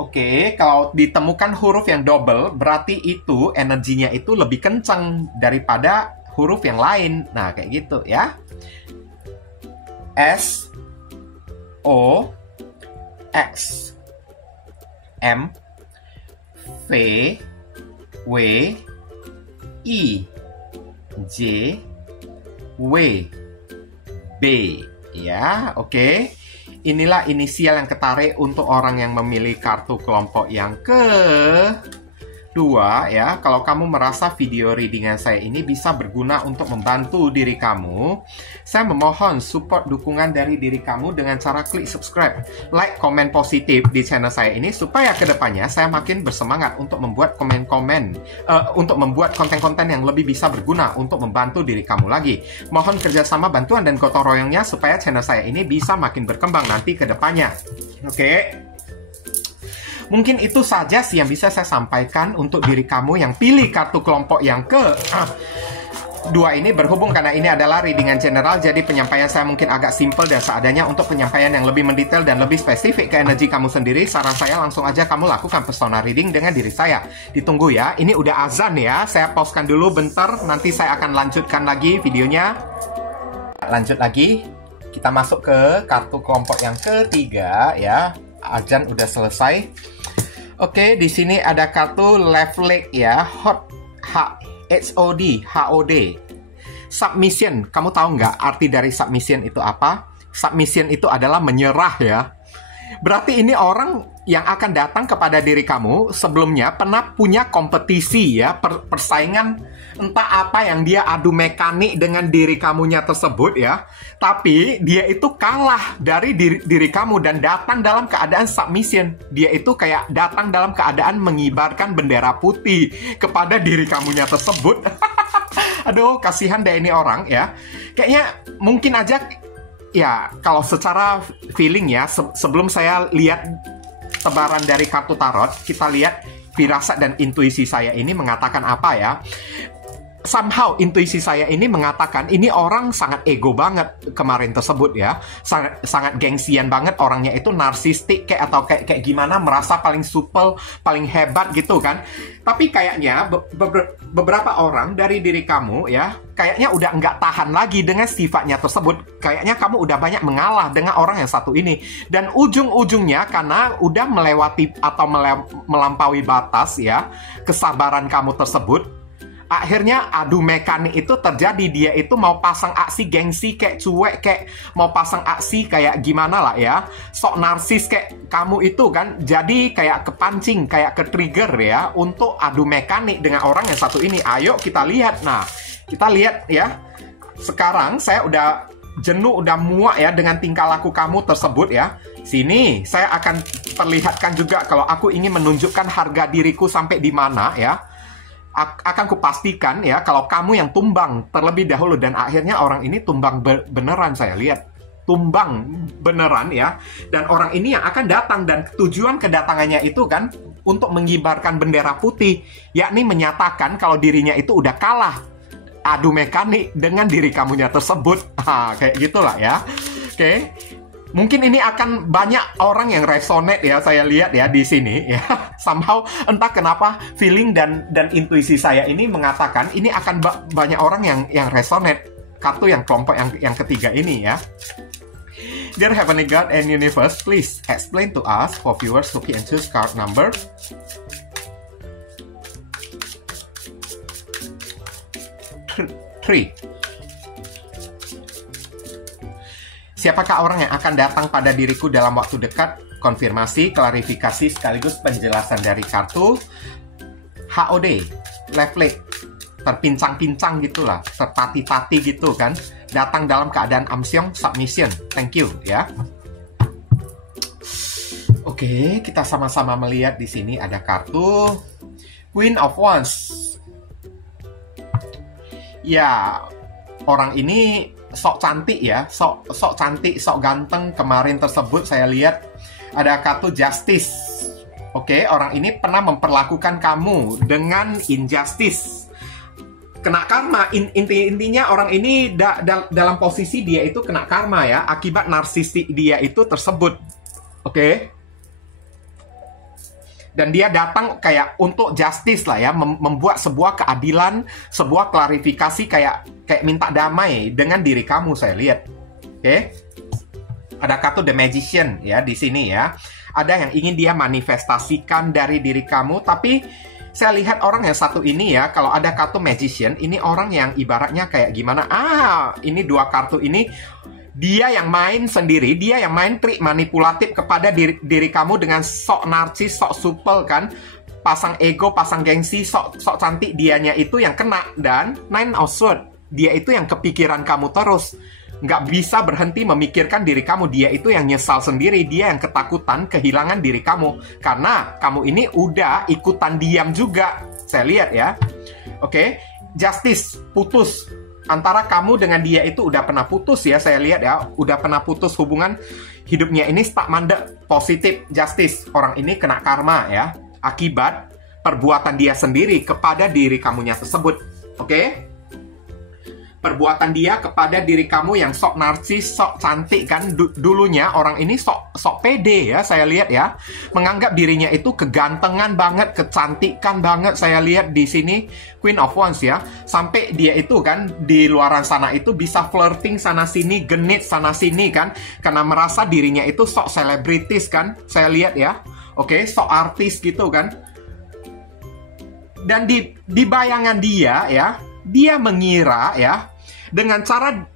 Oke, kalau ditemukan huruf yang double, berarti itu energinya itu lebih kencang daripada huruf yang lain. Nah, kayak gitu ya. S, O, X, M, V, W, I, J, W, B. Ya, oke. Inilah inisial yang ketarik untuk orang yang memilih kartu kelompok yang kedua ya. Kalau kamu merasa video readingan saya ini bisa berguna untuk membantu diri kamu, saya memohon support dukungan dari diri kamu dengan cara klik subscribe, like, komen positif di channel saya ini supaya kedepannya saya makin bersemangat untuk membuat untuk membuat konten-konten yang lebih bisa berguna untuk membantu diri kamu lagi. Mohon kerjasama, bantuan, dan gotong royongnya supaya channel saya ini bisa makin berkembang nanti kedepannya. Oke. Mungkin itu saja sih yang bisa saya sampaikan untuk diri kamu yang pilih kartu kelompok yang kedua ini. Berhubung karena ini adalah readingan general, jadi penyampaian saya mungkin agak simple dan seadanya. Untuk penyampaian yang lebih mendetail dan lebih spesifik ke energi kamu sendiri, saran saya langsung aja kamu lakukan personal reading dengan diri saya. Ditunggu ya, ini udah azan ya. Saya pause-kan dulu bentar, nanti saya akan lanjutkan lagi videonya. Lanjut lagi, kita masuk ke kartu kelompok yang ketiga ya. Azan udah selesai. Oke, di sini ada kartu left leg ya, HOD. Submission, kamu tahu nggak arti dari submission itu apa? Submission itu adalah menyerah ya. Berarti ini orang yang akan datang kepada diri kamu sebelumnya pernah punya kompetisi ya, persaingan entah apa yang dia adu mekanik dengan diri kamunya tersebut ya. Tapi dia itu kalah dari diri kamu dan datang dalam keadaan submission. Dia itu kayak datang dalam keadaan mengibarkan bendera putih kepada diri kamunya tersebut. Aduh, kasihan deh ini orang ya. Kayaknya mungkin aja ya, kalau secara feeling ya, sebelum saya lihat tebaran dari kartu tarot, kita lihat firasat dan intuisi saya ini mengatakan apa ya. Somehow intuisi saya ini mengatakan ini orang sangat ego banget kemarin tersebut ya. Sangat gengsian banget, orangnya itu narsistik atau kayak gimana, merasa paling supel, paling hebat gitu kan. Tapi kayaknya beberapa orang dari diri kamu ya, kayaknya udah nggak tahan lagi dengan sifatnya tersebut. Kayaknya kamu udah banyak mengalah dengan orang yang satu ini. Dan ujung-ujungnya karena udah melewati atau melampaui batas ya, kesabaran kamu tersebut, akhirnya adu mekanik itu terjadi. Dia itu mau pasang aksi gengsi kayak cuek, kayak mau pasang aksi kayak gimana lah ya, sok narsis kayak kamu itu kan. Jadi kayak kepancing, kayak ke-trigger ya untuk adu mekanik dengan orang yang satu ini. Ayo kita lihat. Nah, kita lihat ya. Sekarang saya udah jenuh, udah muak ya dengan tingkah laku kamu tersebut ya. Sini saya akan perlihatkan juga kalau aku ingin menunjukkan harga diriku sampai di mana ya. Akan kupastikan ya kalau kamu yang tumbang terlebih dahulu, dan akhirnya orang ini tumbang beneran. Saya lihat tumbang beneran ya, dan orang ini yang akan datang, dan tujuan kedatangannya itu kan untuk mengibarkan bendera putih, yakni menyatakan kalau dirinya itu udah kalah adu mekanik dengan diri kamunya tersebut. Kayak gitulah ya. Oke. Mungkin ini akan banyak orang yang resonate ya, saya lihat ya di sini ya. Somehow entah kenapa feeling dan intuisi saya ini mengatakan ini akan banyak orang yang resonate kartu yang kelompok yang ketiga ini ya. Dear Heavenly God and Universe, please explain to us for viewers who can choose card number 3. Siapakah orang yang akan datang pada diriku dalam waktu dekat? Konfirmasi, klarifikasi, sekaligus penjelasan dari kartu HOD, left leg, terpincang-pincang gitulah, tertati-tati gitu kan. Datang dalam keadaan amsyong, submission. Thank you ya. Oke, kita sama-sama melihat di sini ada kartu Queen of Wands. Ya, orang ini sok cantik ya, sok cantik, sok ganteng kemarin tersebut. Saya lihat ada kartu Justice. Oke, orang ini pernah memperlakukan kamu dengan injustice, kena karma. Intinya orang ini dalam posisi dia itu kena karma ya, akibat narsistik dia itu tersebut. Oke. Dan dia datang kayak untuk justice lah ya, membuat sebuah keadilan, sebuah klarifikasi, kayak minta damai dengan diri kamu, saya lihat. Oke. Ada kartu The Magician ya di sini ya. Ada yang ingin dia manifestasikan dari diri kamu, tapi saya lihat orang yang satu ini ya, kalau ada kartu Magician, ini orang yang ibaratnya kayak gimana? Ini dua kartu ini, dia yang main sendiri, dia yang main trik manipulatif kepada diri kamu dengan sok narsis, sok supel kan, pasang ego, pasang gengsi, sok cantik dianya itu yang kena. Dan Nine of Swords, dia itu yang kepikiran kamu terus, nggak bisa berhenti memikirkan diri kamu. Dia itu yang nyesal sendiri, dia yang ketakutan kehilangan diri kamu, karena kamu ini udah ikutan diam juga, saya lihat ya. Oke, Justice, putus. Antara kamu dengan dia itu udah pernah putus ya, saya lihat ya, udah pernah putus hubungan hidupnya ini stuck mandek. Positif Justice, orang ini kena karma ya, akibat perbuatan dia sendiri kepada diri kamunya tersebut. Oke? Perbuatan dia kepada diri kamu yang sok narsis, sok cantik kan. Dulunya orang ini sok pede ya, saya lihat ya, menganggap dirinya itu kegantengan banget, kecantikan banget. Saya lihat di sini Queen of Wands ya, sampai dia itu kan di luaran sana itu bisa flirting sana sini, genit sana sini kan, karena merasa dirinya itu sok selebritis kan, saya lihat ya. Oke, so artis gitu kan. Dan di bayangan dia ya, dia mengira ya, dengan cara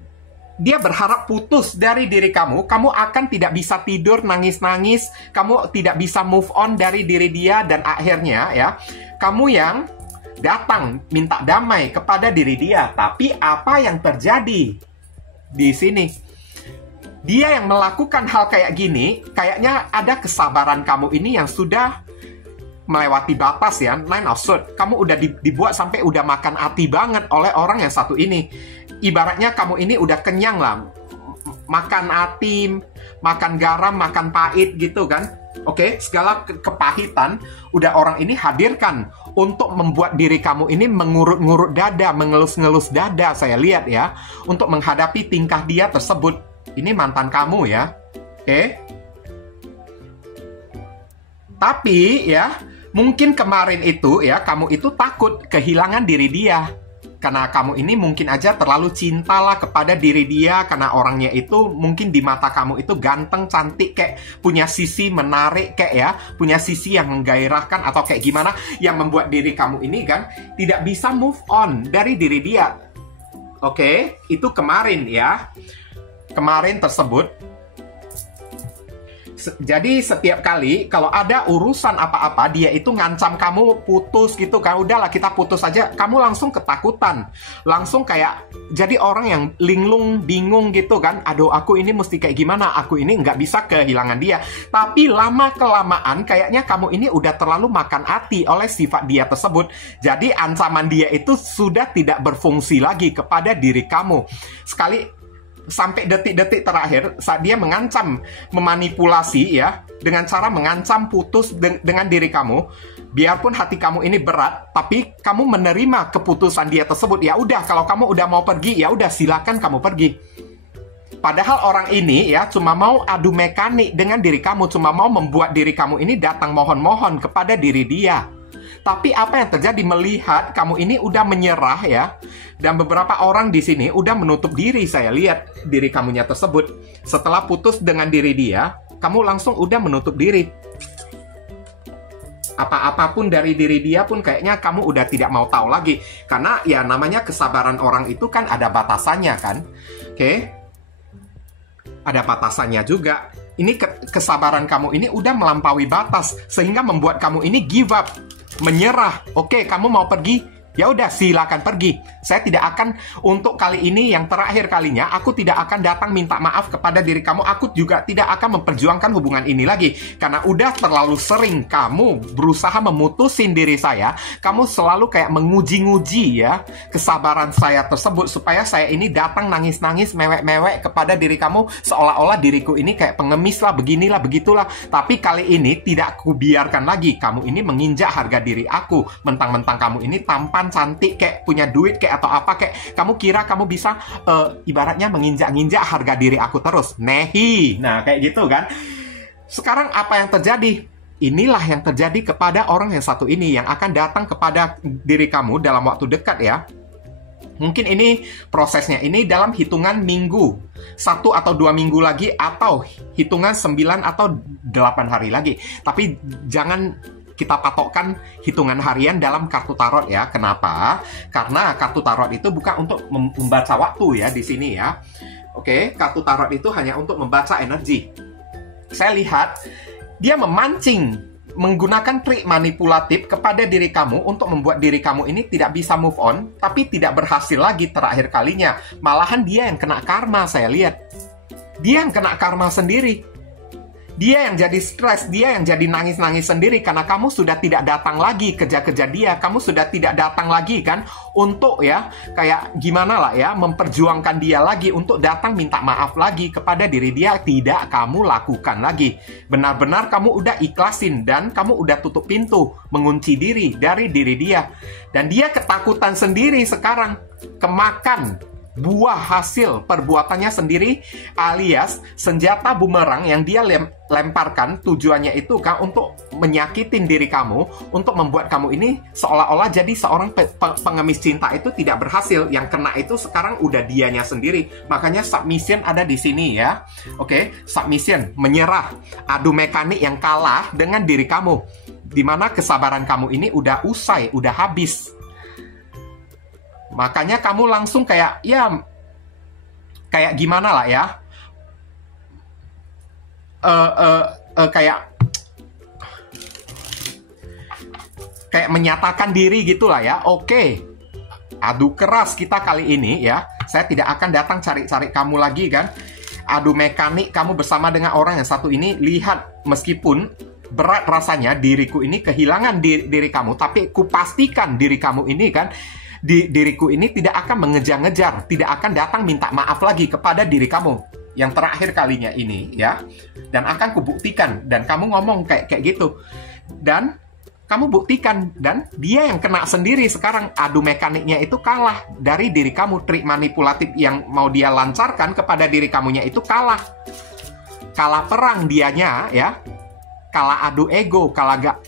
dia berharap putus dari diri kamu, kamu akan tidak bisa tidur, nangis-nangis, kamu tidak bisa move on dari diri dia, dan akhirnya ya, kamu yang datang minta damai kepada diri dia. Tapi apa yang terjadi di sini? Dia yang melakukan hal kayak gini, kayaknya ada kesabaran kamu ini yang sudah melewati batas ya, Nine of Swords. Kamu udah dibuat sampai udah makan hati banget oleh orang yang satu ini. Ibaratnya kamu ini udah kenyang lah, makan hati, makan garam, makan pahit gitu kan. Oke, segala kepahitan udah orang ini hadirkan untuk membuat diri kamu ini mengurut-ngurut dada, mengelus-ngelus dada, saya lihat ya, untuk menghadapi tingkah dia tersebut. Ini mantan kamu ya, oke? Tapi ya, mungkin kemarin itu ya, kamu itu takut kehilangan diri dia. Karena kamu ini mungkin aja terlalu cintalah kepada diri dia, karena orangnya itu mungkin di mata kamu itu ganteng, cantik, kayak punya sisi menarik, kayak ya, punya sisi yang menggairahkan atau kayak gimana, yang membuat diri kamu ini kan tidak bisa move on dari diri dia. Oke, itu kemarin ya. Kemarin tersebut. Jadi setiap kali kalau ada urusan apa-apa, dia itu ngancam kamu putus gitu kan. Udahlah kita putus aja. Kamu langsung ketakutan. Langsung kayak jadi orang yang linglung, bingung gitu kan. Aduh, aku ini mesti kayak gimana? Aku ini nggak bisa kehilangan dia. Tapi lama-kelamaan kayaknya kamu ini udah terlalu makan hati oleh sifat dia tersebut. Jadi ancaman dia itu sudah tidak berfungsi lagi kepada diri kamu. Sampai detik-detik terakhir saat dia mengancam, memanipulasi ya, dengan cara mengancam putus dengan diri kamu. Biarpun hati kamu ini berat, tapi kamu menerima keputusan dia tersebut. Ya udah, kalau kamu udah mau pergi, ya udah silakan kamu pergi. Padahal orang ini ya cuma mau adu mekanik dengan diri kamu, cuma mau membuat diri kamu ini datang mohon-mohon kepada diri dia. Tapi apa yang terjadi melihat kamu ini udah menyerah ya, dan beberapa orang di sini udah menutup diri. Saya lihat diri kamunya tersebut setelah putus dengan diri dia, kamu langsung udah menutup diri. Apa-apapun dari diri dia pun kayaknya kamu udah tidak mau tahu lagi, karena ya namanya kesabaran orang itu kan ada batasannya kan. Oke, ada batasannya juga. Ini kesabaran kamu ini udah melampaui batas sehingga membuat kamu ini give up, menyerah. Oke, kamu mau pergi? Ya udah, silakan pergi. Saya tidak akan, untuk kali ini yang terakhir kalinya, aku tidak akan datang minta maaf kepada diri kamu. Aku juga tidak akan memperjuangkan hubungan ini lagi. Karena udah terlalu sering kamu berusaha memutusin diri saya. Kamu selalu kayak menguji-nguji ya kesabaran saya tersebut, supaya saya ini datang nangis-nangis, mewek-mewek kepada diri kamu, seolah-olah diriku ini kayak pengemis lah, beginilah, begitulah. Tapi kali ini tidak kubiarkan lagi kamu ini menginjak harga diri aku. Mentang-mentang kamu ini tampan, cantik, kayak punya duit, kayak atau apa, kayak kamu kira kamu bisa ibaratnya menginjak-injak harga diri aku terus. Nehi. Nah, kayak gitu kan. Sekarang apa yang terjadi? Inilah yang terjadi kepada orang yang satu ini, yang akan datang kepada diri kamu dalam waktu dekat ya. Mungkin ini prosesnya ini dalam hitungan minggu, 1 atau 2 minggu lagi, atau hitungan 9 atau 8 hari lagi. Tapi jangan kita patokkan hitungan harian dalam kartu tarot ya. Kenapa? Karena kartu tarot itu bukan untuk membaca waktu ya di sini ya. Oke, kartu tarot itu hanya untuk membaca energi. Saya lihat dia memancing menggunakan trik manipulatif kepada diri kamu untuk membuat diri kamu ini tidak bisa move on, tapi tidak berhasil lagi terakhir kalinya. Malahan dia yang kena karma, saya lihat. Dia yang kena karma sendiri. Dia yang jadi stres, dia yang jadi nangis-nangis sendiri karena kamu sudah tidak datang lagi kerja-kerja dia. Kamu sudah tidak datang lagi kan untuk ya kayak gimana lah ya, memperjuangkan dia lagi untuk datang minta maaf lagi kepada diri dia. Tidak kamu lakukan lagi. Benar-benar kamu udah ikhlasin dan kamu udah tutup pintu, mengunci diri dari diri dia. Dan dia ketakutan sendiri sekarang, kemakan buah hasil perbuatannya sendiri, alias senjata bumerang yang dia lemparkan. Tujuannya itu kan untuk menyakitin diri kamu, untuk membuat kamu ini seolah-olah jadi seorang pengemis cinta itu tidak berhasil. Yang kena itu sekarang udah dianya sendiri. Makanya submission ada di sini ya. Oke, submission, menyerah, adu mekanik yang kalah dengan diri kamu, dimana kesabaran kamu ini udah usai, udah habis. Makanya kamu langsung kayak, ya, kayak gimana lah ya, kayak menyatakan diri gitulah ya. Oke, adu keras kita kali ini ya. Saya tidak akan datang cari-cari kamu lagi kan. Adu mekanik kamu bersama dengan orang yang satu ini. Lihat, meskipun berat rasanya diriku ini kehilangan diri kamu, tapi kupastikan diri kamu ini kan, diriku ini tidak akan mengejar-ngejar, tidak akan datang minta maaf lagi kepada diri kamu yang terakhir kalinya ini ya. Dan akan kubuktikan, dan kamu ngomong kayak gitu, dan kamu buktikan, dan dia yang kena sendiri sekarang. Adu mekaniknya itu kalah dari diri kamu. Trik manipulatif yang mau dia lancarkan kepada diri kamunya itu kalah perang dianya ya. Kalah adu ego, kalah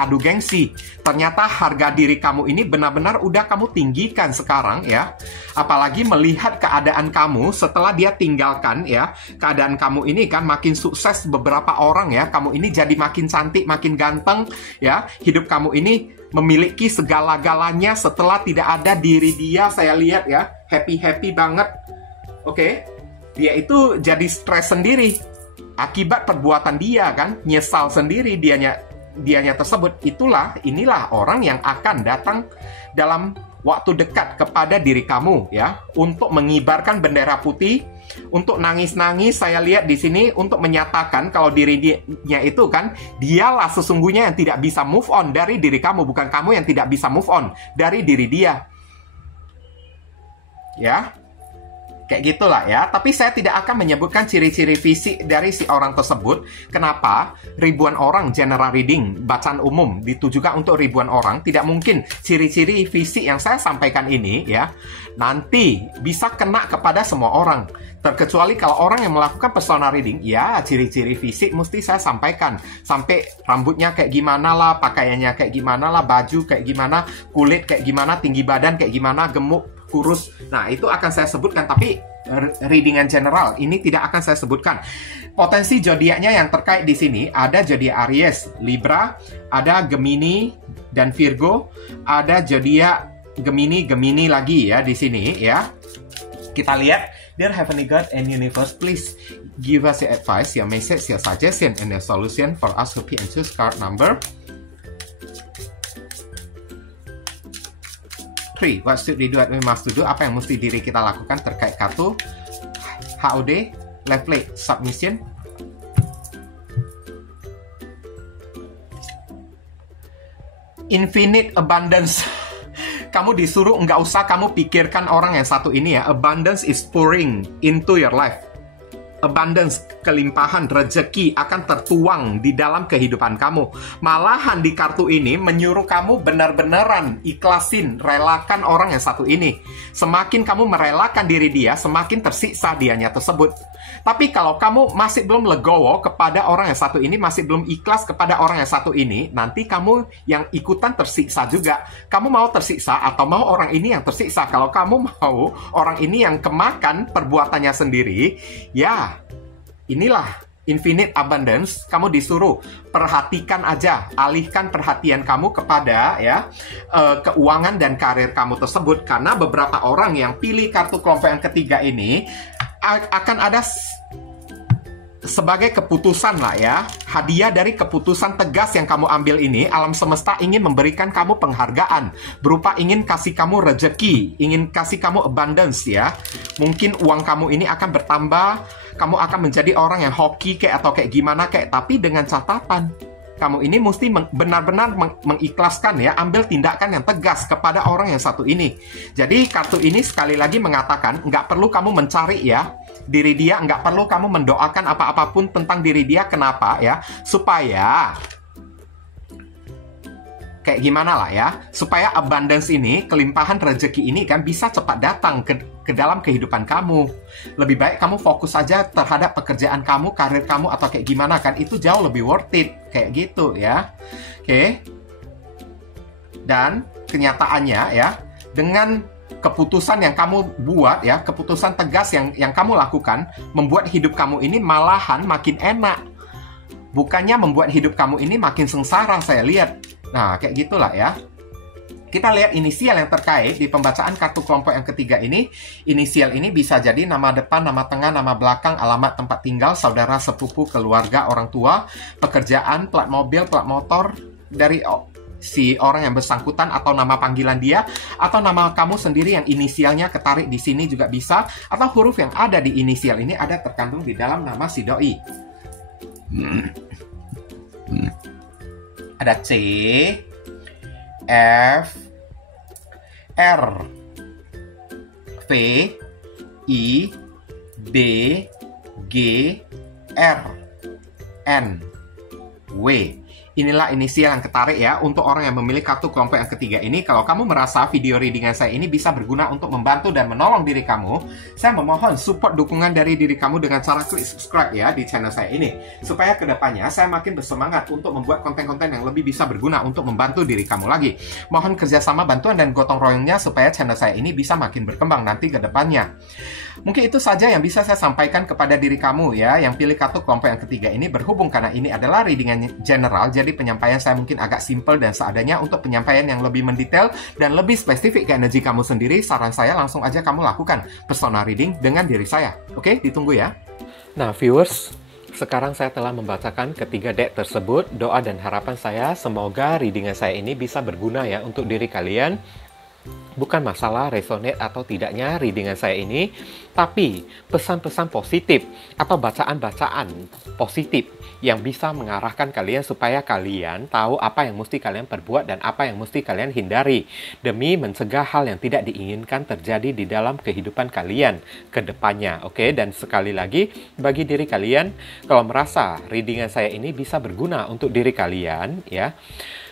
adu gengsi. Ternyata harga diri kamu ini benar-benar udah kamu tinggikan sekarang ya. Apalagi melihat keadaan kamu setelah dia tinggalkan ya. Keadaan kamu ini kan makin sukses beberapa orang ya. Kamu ini jadi makin cantik, makin ganteng ya. Hidup kamu ini memiliki segala-galanya setelah tidak ada diri dia. Saya lihat ya, happy-happy banget. Oke, dia itu jadi stres sendiri akibat perbuatan dia kan, nyesal sendiri dianya tersebut. Inilah orang yang akan datang dalam waktu dekat kepada diri kamu ya, untuk mengibarkan bendera putih, untuk nangis-nangis. Saya lihat di sini untuk menyatakan kalau dirinya itu kan, dialah sesungguhnya yang tidak bisa move on dari diri kamu, bukan kamu yang tidak bisa move on dari diri dia. Ya. Kayak gitulah ya. Tapi saya tidak akan menyebutkan ciri-ciri fisik dari si orang tersebut. Kenapa? Ribuan orang general reading, bacaan umum, ditujukan untuk ribuan orang. Tidak mungkin ciri-ciri fisik yang saya sampaikan ini ya nanti bisa kena kepada semua orang. Terkecuali kalau orang yang melakukan personal reading, ya ciri-ciri fisik mesti saya sampaikan. Sampai rambutnya kayak gimana lah, pakaiannya kayak gimana lah, baju kayak gimana, kulit kayak gimana, tinggi badan kayak gimana, gemuk, kurus. Nah, itu akan saya sebutkan, tapi readingan general ini tidak akan saya sebutkan. Potensi zodiaknya yang terkait di sini ada zodiak Aries, Libra, ada Gemini dan Virgo, ada zodiak Gemini lagi ya di sini ya. Kita lihat, dear Heavenly God and Universe, please give us your advice, your message, your suggestion, and your solution for us to pick and choose card number 3. What should we do, what we must do? Apa yang mesti diri kita lakukan terkait kartu HOD, left leg, submission. Infinite abundance. Kamu disuruh nggak usah kamu pikirkan orang yang satu ini ya. Abundance is pouring into your life. Abundance, kelimpahan, rezeki akan tertuang di dalam kehidupan kamu. Malahan di kartu ini menyuruh kamu benar-benaran ikhlasin, relakan orang yang satu ini. Semakin kamu merelakan diri dia, semakin tersiksa dianya tersebut. Tapi kalau kamu masih belum legowo kepada orang yang satu ini, masih belum ikhlas kepada orang yang satu ini, nanti kamu yang ikutan tersiksa juga. Kamu mau tersiksa atau mau orang ini yang tersiksa? Kalau kamu mau orang ini yang kemakan perbuatannya sendiri, ya inilah infinite abundance. Kamu disuruh perhatikan aja, alihkan perhatian kamu kepada ya keuangan dan karir kamu tersebut. Karena beberapa orang yang pilih kartu kelompok yang ketiga ini akan ada sebagai keputusan lah ya, hadiah dari keputusan tegas yang kamu ambil ini. Alam semesta ingin memberikan kamu penghargaan berupa ingin kasih kamu rezeki, ingin kasih kamu abundance ya. Mungkin uang kamu ini akan bertambah, kamu akan menjadi orang yang hoki kayak atau kayak gimana kayak, tapi dengan catatan kamu ini mesti benar-benar mengikhlaskan ya, ambil tindakan yang tegas kepada orang yang satu ini. Jadi kartu ini sekali lagi mengatakan nggak perlu kamu mencari ya diri dia, nggak perlu kamu mendoakan apa-apapun tentang diri dia. Kenapa ya? Supaya kayak gimana lah ya, supaya abundance ini, kelimpahan rezeki ini kan bisa cepat datang ke dalam kehidupan kamu. Lebih baik kamu fokus saja terhadap pekerjaan kamu, karir kamu, atau kayak gimana kan. Itu jauh lebih worth it. Kayak gitu ya. Oke. Dan kenyataannya ya, dengan keputusan yang kamu buat ya, keputusan tegas yang kamu lakukan, membuat hidup kamu ini malahan makin enak. Bukannya membuat hidup kamu ini makin sengsara, saya lihat. Nah, kayak gitulah ya. Kita lihat inisial yang terkait di pembacaan kartu kelompok yang ketiga ini. Inisial ini bisa jadi nama depan, nama tengah, nama belakang, alamat tempat tinggal, saudara, sepupu, keluarga, orang tua, pekerjaan, plat mobil, plat motor dari si orang yang bersangkutan, atau nama panggilan dia, atau nama kamu sendiri yang inisialnya ketarik di sini juga bisa, atau huruf yang ada di inisial ini ada terkandung di dalam nama si doi. Ada C, F, R, V, I, D, G, R, N, W. Inilah inisial yang ketarik ya untuk orang yang memilih kartu kelompok yang ketiga ini. Kalau kamu merasa video readingan saya ini bisa berguna untuk membantu dan menolong diri kamu, saya memohon support dukungan dari diri kamu dengan cara klik subscribe ya di channel saya ini. Supaya kedepannya saya makin bersemangat untuk membuat konten-konten yang lebih bisa berguna untuk membantu diri kamu lagi. Mohon kerjasama, bantuan, dan gotong royongnya supaya channel saya ini bisa makin berkembang nanti ke depannya. Mungkin itu saja yang bisa saya sampaikan kepada diri kamu ya, yang pilih kartu kelompok yang ketiga ini, berhubung karena ini adalah readingan general, jadi penyampaian saya mungkin agak simple dan seadanya. Untuk penyampaian yang lebih mendetail dan lebih spesifik ke energi kamu sendiri, saran saya langsung aja kamu lakukan personal reading dengan diri saya. Oke, ditunggu ya. Nah, viewers, sekarang saya telah membacakan ketiga deck tersebut. Doa dan harapan saya semoga readingan saya ini bisa berguna ya untuk diri kalian. Bukan masalah resonate atau tidaknya readingan saya ini, tapi pesan-pesan positif atau bacaan-bacaan positif yang bisa mengarahkan kalian supaya kalian tahu apa yang mesti kalian perbuat dan apa yang mesti kalian hindari demi mencegah hal yang tidak diinginkan terjadi di dalam kehidupan kalian ke depannya. Oke, dan sekali lagi bagi diri kalian, kalau merasa readingan saya ini bisa berguna untuk diri kalian ya,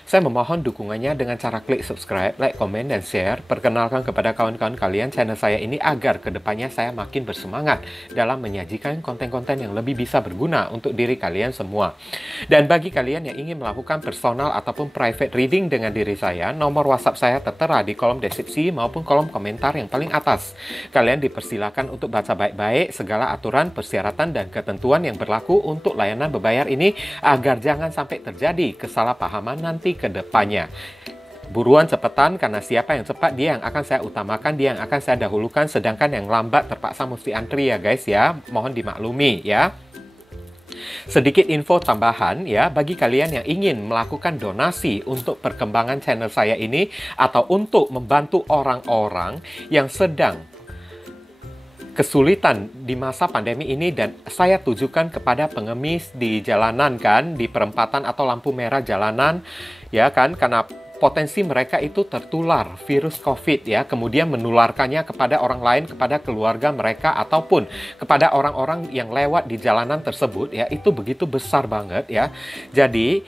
saya memohon dukungannya dengan cara klik subscribe, like, komen, dan share. Perkenalkan kepada kawan-kawan kalian channel saya ini agar kedepannya saya makin bersemangat dalam menyajikan konten-konten yang lebih bisa berguna untuk diri kalian semua. Dan bagi kalian yang ingin melakukan personal ataupun private reading dengan diri saya, nomor WhatsApp saya tertera di kolom deskripsi maupun kolom komentar yang paling atas. Kalian dipersilakan untuk baca baik-baik segala aturan, persyaratan, dan ketentuan yang berlaku untuk layanan berbayar ini agar jangan sampai terjadi kesalahpahaman nanti ke depannya. Buruan cepetan, karena siapa yang cepat dia yang akan saya utamakan, dia yang akan saya dahulukan, sedangkan yang lambat terpaksa mesti antri ya guys ya. Mohon dimaklumi ya. Sedikit info tambahan ya, bagi kalian yang ingin melakukan donasi untuk perkembangan channel saya ini atau untuk membantu orang-orang yang sedang kesulitan di masa pandemi ini, dan saya tujukan kepada pengemis di jalanan kan, di perempatan atau lampu merah jalanan ya kan, karena potensi mereka itu tertular virus COVID ya, kemudian menularkannya kepada orang lain, kepada keluarga mereka ataupun kepada orang-orang yang lewat di jalanan tersebut ya, itu begitu besar banget ya. Jadi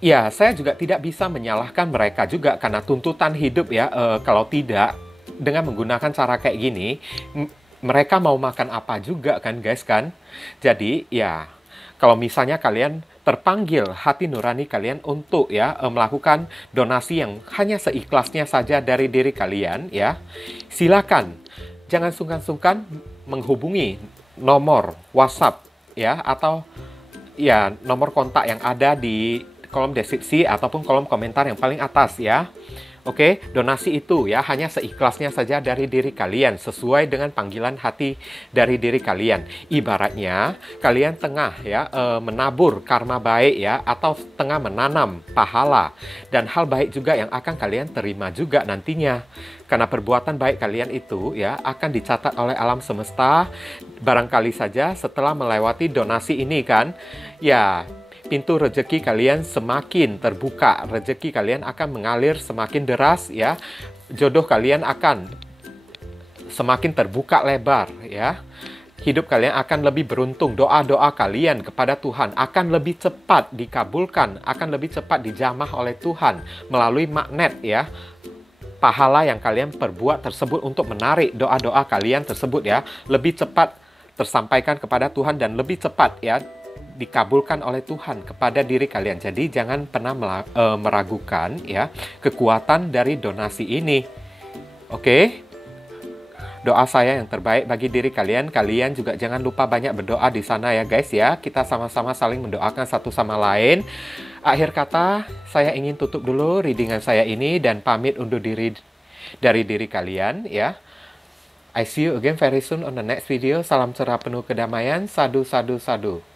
ya, saya juga tidak bisa menyalahkan mereka juga karena tuntutan hidup ya. Kalau tidak dengan menggunakan cara kayak gini, mereka mau makan apa juga kan guys kan. Jadi ya, kalau misalnya kalian terpanggil hati nurani kalian untuk ya melakukan donasi yang hanya seikhlasnya saja dari diri kalian ya, silakan. Jangan sungkan-sungkan menghubungi nomor WhatsApp ya, atau ya nomor kontak yang ada di kolom deskripsi ataupun kolom komentar yang paling atas ya. Oke, donasi itu ya hanya seikhlasnya saja dari diri kalian, sesuai dengan panggilan hati dari diri kalian. Ibaratnya kalian tengah ya menabur karma baik ya, atau tengah menanam pahala dan hal baik juga yang akan kalian terima juga nantinya. Karena perbuatan baik kalian itu ya akan dicatat oleh alam semesta. Barangkali saja setelah melewati donasi ini kan, ya pintu rezeki kalian semakin terbuka, rezeki kalian akan mengalir semakin deras ya, jodoh kalian akan semakin terbuka lebar ya, hidup kalian akan lebih beruntung, doa-doa kalian kepada Tuhan akan lebih cepat dikabulkan, akan lebih cepat dijamah oleh Tuhan melalui magnet ya. pahala yang kalian perbuat tersebut untuk menarik doa-doa kalian tersebut ya, lebih cepat tersampaikan kepada Tuhan dan lebih cepat ya dikabulkan oleh Tuhan kepada diri kalian. Jadi jangan pernah meragukan ya kekuatan dari donasi ini. Oke? Doa saya yang terbaik bagi diri kalian. Kalian juga jangan lupa banyak berdoa di sana ya guys ya. Kita sama-sama saling mendoakan satu sama lain. Akhir kata, saya ingin tutup dulu readingan saya ini dan pamit undur diri dari diri kalian ya. I see you again very soon on the next video. Salam cerah penuh kedamaian. Sadu, sadu, sadu.